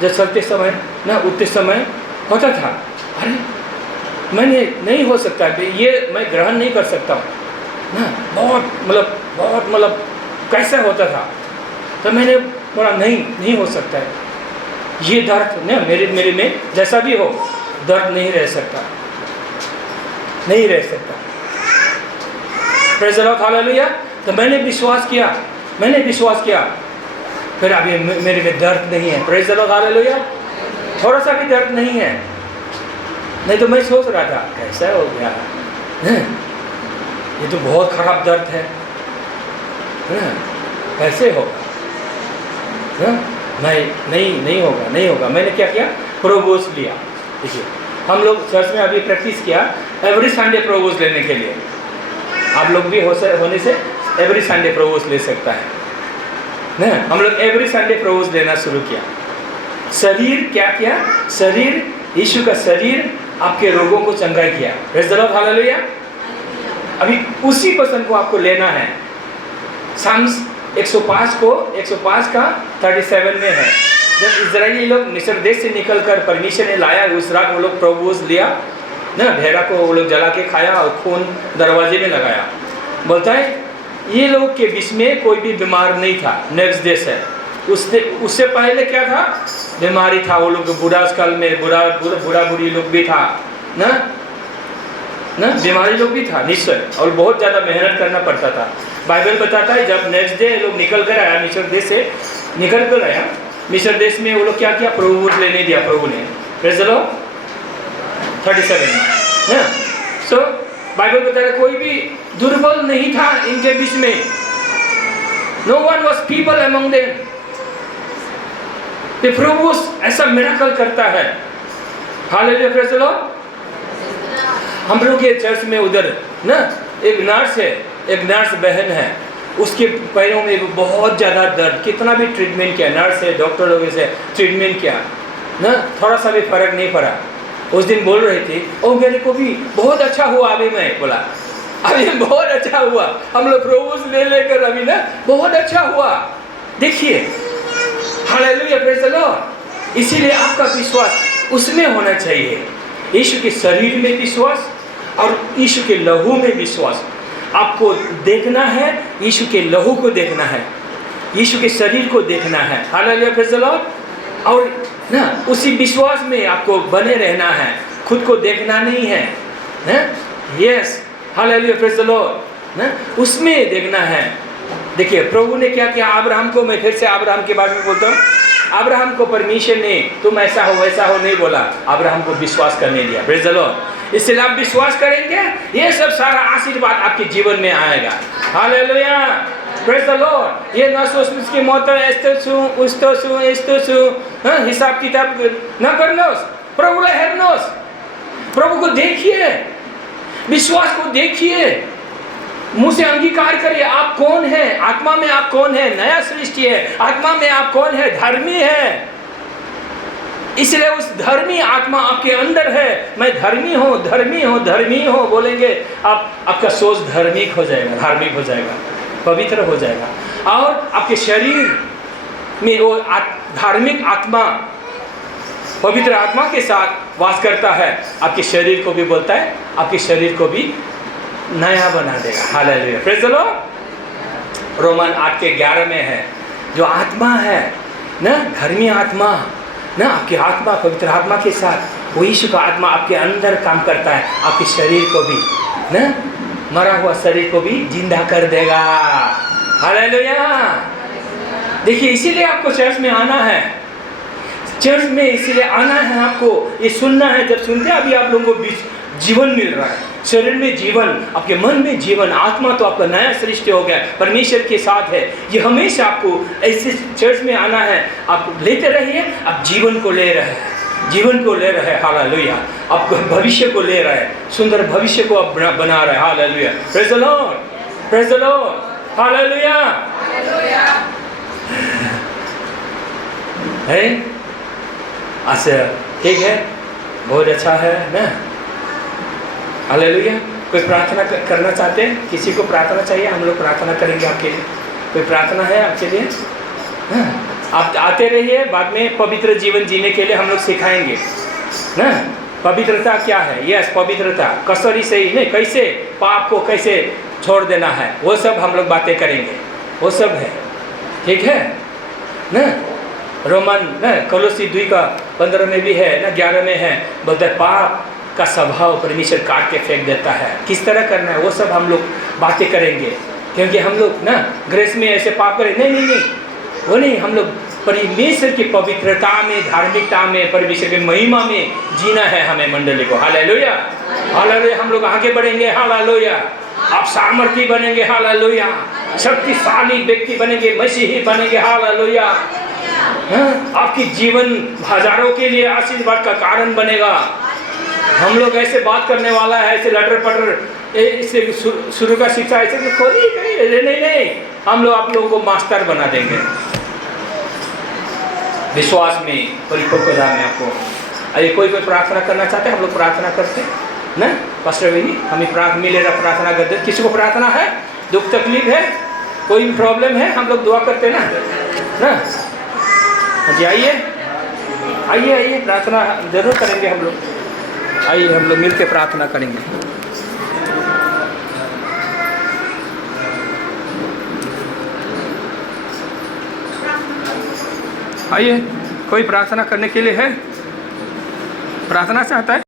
जब चलते समय ना उठते समय होता था। अरे मैंने नहीं हो सकता, ये मैं ग्रहण नहीं कर सकता हूँ ना। बहुत मतलब कैसा होता था, तो मैंने बोला नहीं हो सकता है ये दर्द ना मेरे में जैसा भी हो, दर्द नहीं रह सकता। Praise the Lord, hallelujah. तो मैंने विश्वास किया, फिर अभी मेरे में दर्द नहीं है। Praise the Lord, hallelujah. थोड़ा सा भी दर्द नहीं है। नहीं तो मैं सोच रहा था कैसा हो गया, ये तो बहुत खराब दर्द है, कैसे होगा? नहीं होगा। मैंने क्या किया? प्रोवोज लिया। देखिए, हम लोग चर्च में अभी प्रैक्टिस किया एवरी संडे प्रोवोज लेने के लिए। आप लोग भी होने से एवरी संडे प्रोवोज ले सकता है ना। हम लोग एवरी संडे प्रोवोज लेना शुरू किया। शरीर क्या किया? शरीर, यीशु का शरीर आपके रोगों को चंगाई किया। Praise the Lord, hallelujah. अभी उसी वचन को आपको लेना है। साम्स 105 का 37 में है। जब इजरायली लोग मिस्र देश से निकलकर परमेश्वर ने लाया उस रात, वो लोग प्रोवोज लिया ना, भेड़ा को वो लोग जला के खाया और खून दरवाजे में लगाया। बोलता है ये लोग के बीच में कोई भी बीमार नहीं था। नेक्स्ट डे से उससे पहले क्या था? बीमारी था। वो लोग बूढ़ा काल में बूढ़ा बूढ़ी लोग भी था ना, बीमारी लोग भी था निश्चय, और बहुत ज़्यादा मेहनत करना पड़ता था। बाइबल बताता है जब नेक्स्ट डे लोग निकल कर आया, मिस्र देश से निकल कर आया, मिस्र देश में वो लोग क्या किया? प्रभु लेने दिया प्रभु ने। प्रेज़ द लॉर्ड, 37 में। सो बाइबल बताता है कोई भी दुर्बल नहीं था इनके बीच में। No one was people among them. प्रभु ऐसा मिरेकल करता है। Hallelujah, praise the lord. हम लोग के चर्च में उधर ना एक नर्स बहन है, उसके पैरों में बहुत ज़्यादा दर्द, कितना भी ट्रीटमेंट किया, नर्स है, डॉक्टर लोगों से ट्रीटमेंट किया ना, थोड़ा सा भी फर्क नहीं पड़ा। उस दिन बोल रहे थे ओ मेरे को भी बहुत अच्छा हुआ। अभी मैं बोला अभी बहुत अच्छा हुआ, हम लोग प्रोवोज ले लेकर अभी ना बहुत अच्छा हुआ। देखिए, हालेलुया, प्रेज़ द लॉर्ड। इसीलिए आपका विश्वास उसमें होना चाहिए, यीशु के शरीर में विश्वास और यीशु के लहू में विश्वास। आपको देखना है, यीशु के लहू को देखना है, यीशु के शरीर को देखना है। Hallelujah, praise the Lord. और ना उसी विश्वास में आपको बने रहना है, खुद को देखना नहीं है। Yes, hallelujah, praise the Lord. ना उसमें देखना है। देखिए प्रभु ने क्या किया अब्राहम को। मैं फिर से अब्राहम के बारे में बोलता हूँ। अब्राहम को परमेश्वर ने तुम ऐसा हो वैसा हो नहीं बोला, अब्राहम को विश्वास करने दिया। Praise the Lord. इसलिए आप विश्वास करेंगे, ये सब सारा आशीर्वाद आपके जीवन में आएगा। Hallelujah, praise the Lord. ये ना सोच उसकी मौत हिसाब किताब ना करनोस, प्रभुलाई हेर्नुहोस्, प्रभु को देखिए, विश्वास को देखिए, मुंह से अंगीकार करिए आप कौन है, आत्मा में आप कौन है, नया सृष्टि है, आत्मा में आप कौन है, धर्मी है। इसलिए उस धर्मी आत्मा आपके अंदर है। मैं धर्मी हूँ, धर्मी हूँ, धर्मी हूँ बोलेंगे, आपका सोच धार्मिक हो जाएगा, धार्मिक हो जाएगा, पवित्र हो जाएगा। और आपके शरीर में वो धार्मिक आत्मा पवित्र आत्मा के साथ वास करता है, आपके शरीर को भी बोलता है, आपके शरीर को भी नया बना देगा। Hallelujah, praise the Lord. Roman 8:11 में है, जो आत्मा है ना, धर्मी आत्मा ना, आपकी आत्मा पवित्र आत्मा के साथ वो यीशु का आत्मा आपके अंदर काम करता है, आपके शरीर को भी ना, मरा हुआ शरीर को भी जिंदा कर देगा। हालेलुया। देखिए, इसीलिए आपको चर्च में आना है, चर्च में इसीलिए आना है, आपको ये सुनना है। जब सुनते हैं, अभी आप लोगों को जीवन मिल रहा है, शरीर में जीवन, आपके मन में जीवन, आत्मा तो आपका नया सृष्टि हो गया, परमेश्वर के साथ है। ये हमेशा आपको ऐसे चर्च में आना है, आप लेते रहिए, आप जीवन को ले रहे हैं, जीवन को ले रहे हैं। हालेलुया। आपको भविष्य को ले रहे हैं, सुंदर भविष्य को आप बना रहे हैं। Hallelujah, praise the Lord, praise the Lord. Hallelujah है। अच्छा, ठीक है, बहुत अच्छा है ना। हालेलुया। कोई प्रार्थना करना चाहते हैं? किसी को प्रार्थना चाहिए? हम लोग प्रार्थना करेंगे आपके लिए। कोई प्रार्थना है आपके लिए? हाँ, आप आते रहिए, बाद में पवित्र जीवन जीने के लिए हम लोग सिखाएंगे ना। पवित्रता क्या है? यस, पवित्रता कसौटी से ही नहीं, कैसे पाप को कैसे छोड़ देना है, वो सब हम लोग बातें करेंगे, वो सब है, ठीक है ना। रोमन ना कोलोसी 2:15 में भी है ना, 11 में है, बोलता है पाप का स्वभाव परमेश्वर काट के फेंक देता है। किस तरह करना है वो सब हम लोग बातें करेंगे, क्योंकि हम लोग ना ग्रेस में ऐसे पाप करें नहीं, वो नहीं। हम लोग परमेश्वर की पवित्रता में, धार्मिकता में, परमेश्वर की महिमा में जीना है हमें मंडली को। Hallelujah, hallelujah. हम लोग आगे बढ़ेंगे। हालेलुया। आप सामर्थी बनेंगे। हालेलुया। शक्तिशाली व्यक्ति बनेंगे, मसीही बनेंगे। हालेलुया। आपकी जीवन हजारों के लिए आशीर्वाद का कारण बनेगा। हम लोग ऐसे बात करने वाला है, ऐसे लटर पटर, इससे शुरू का शिक्षा ऐसे खोली नहीं, हम लोग आप लोगों को मास्टर बना देंगे विश्वास में, परिपक्वता में आपको। अरे कोई प्रार्थना करना चाहते हैं? हम लोग प्रार्थना करते हैं ना, पास्टर भाई, हमें मिलेगा प्रार्थना करते। किसी को प्रार्थना है, दुख तकलीफ है, कोई प्रॉब्लम है, हम लोग दुआ करते ना जी। आइए, प्रार्थना जरूर करेंगे हम लोग। आइए, हम लोग मिलकर प्रार्थना करेंगे। आइए, कोई प्रार्थना करने के लिए है? प्रार्थना चाहता है?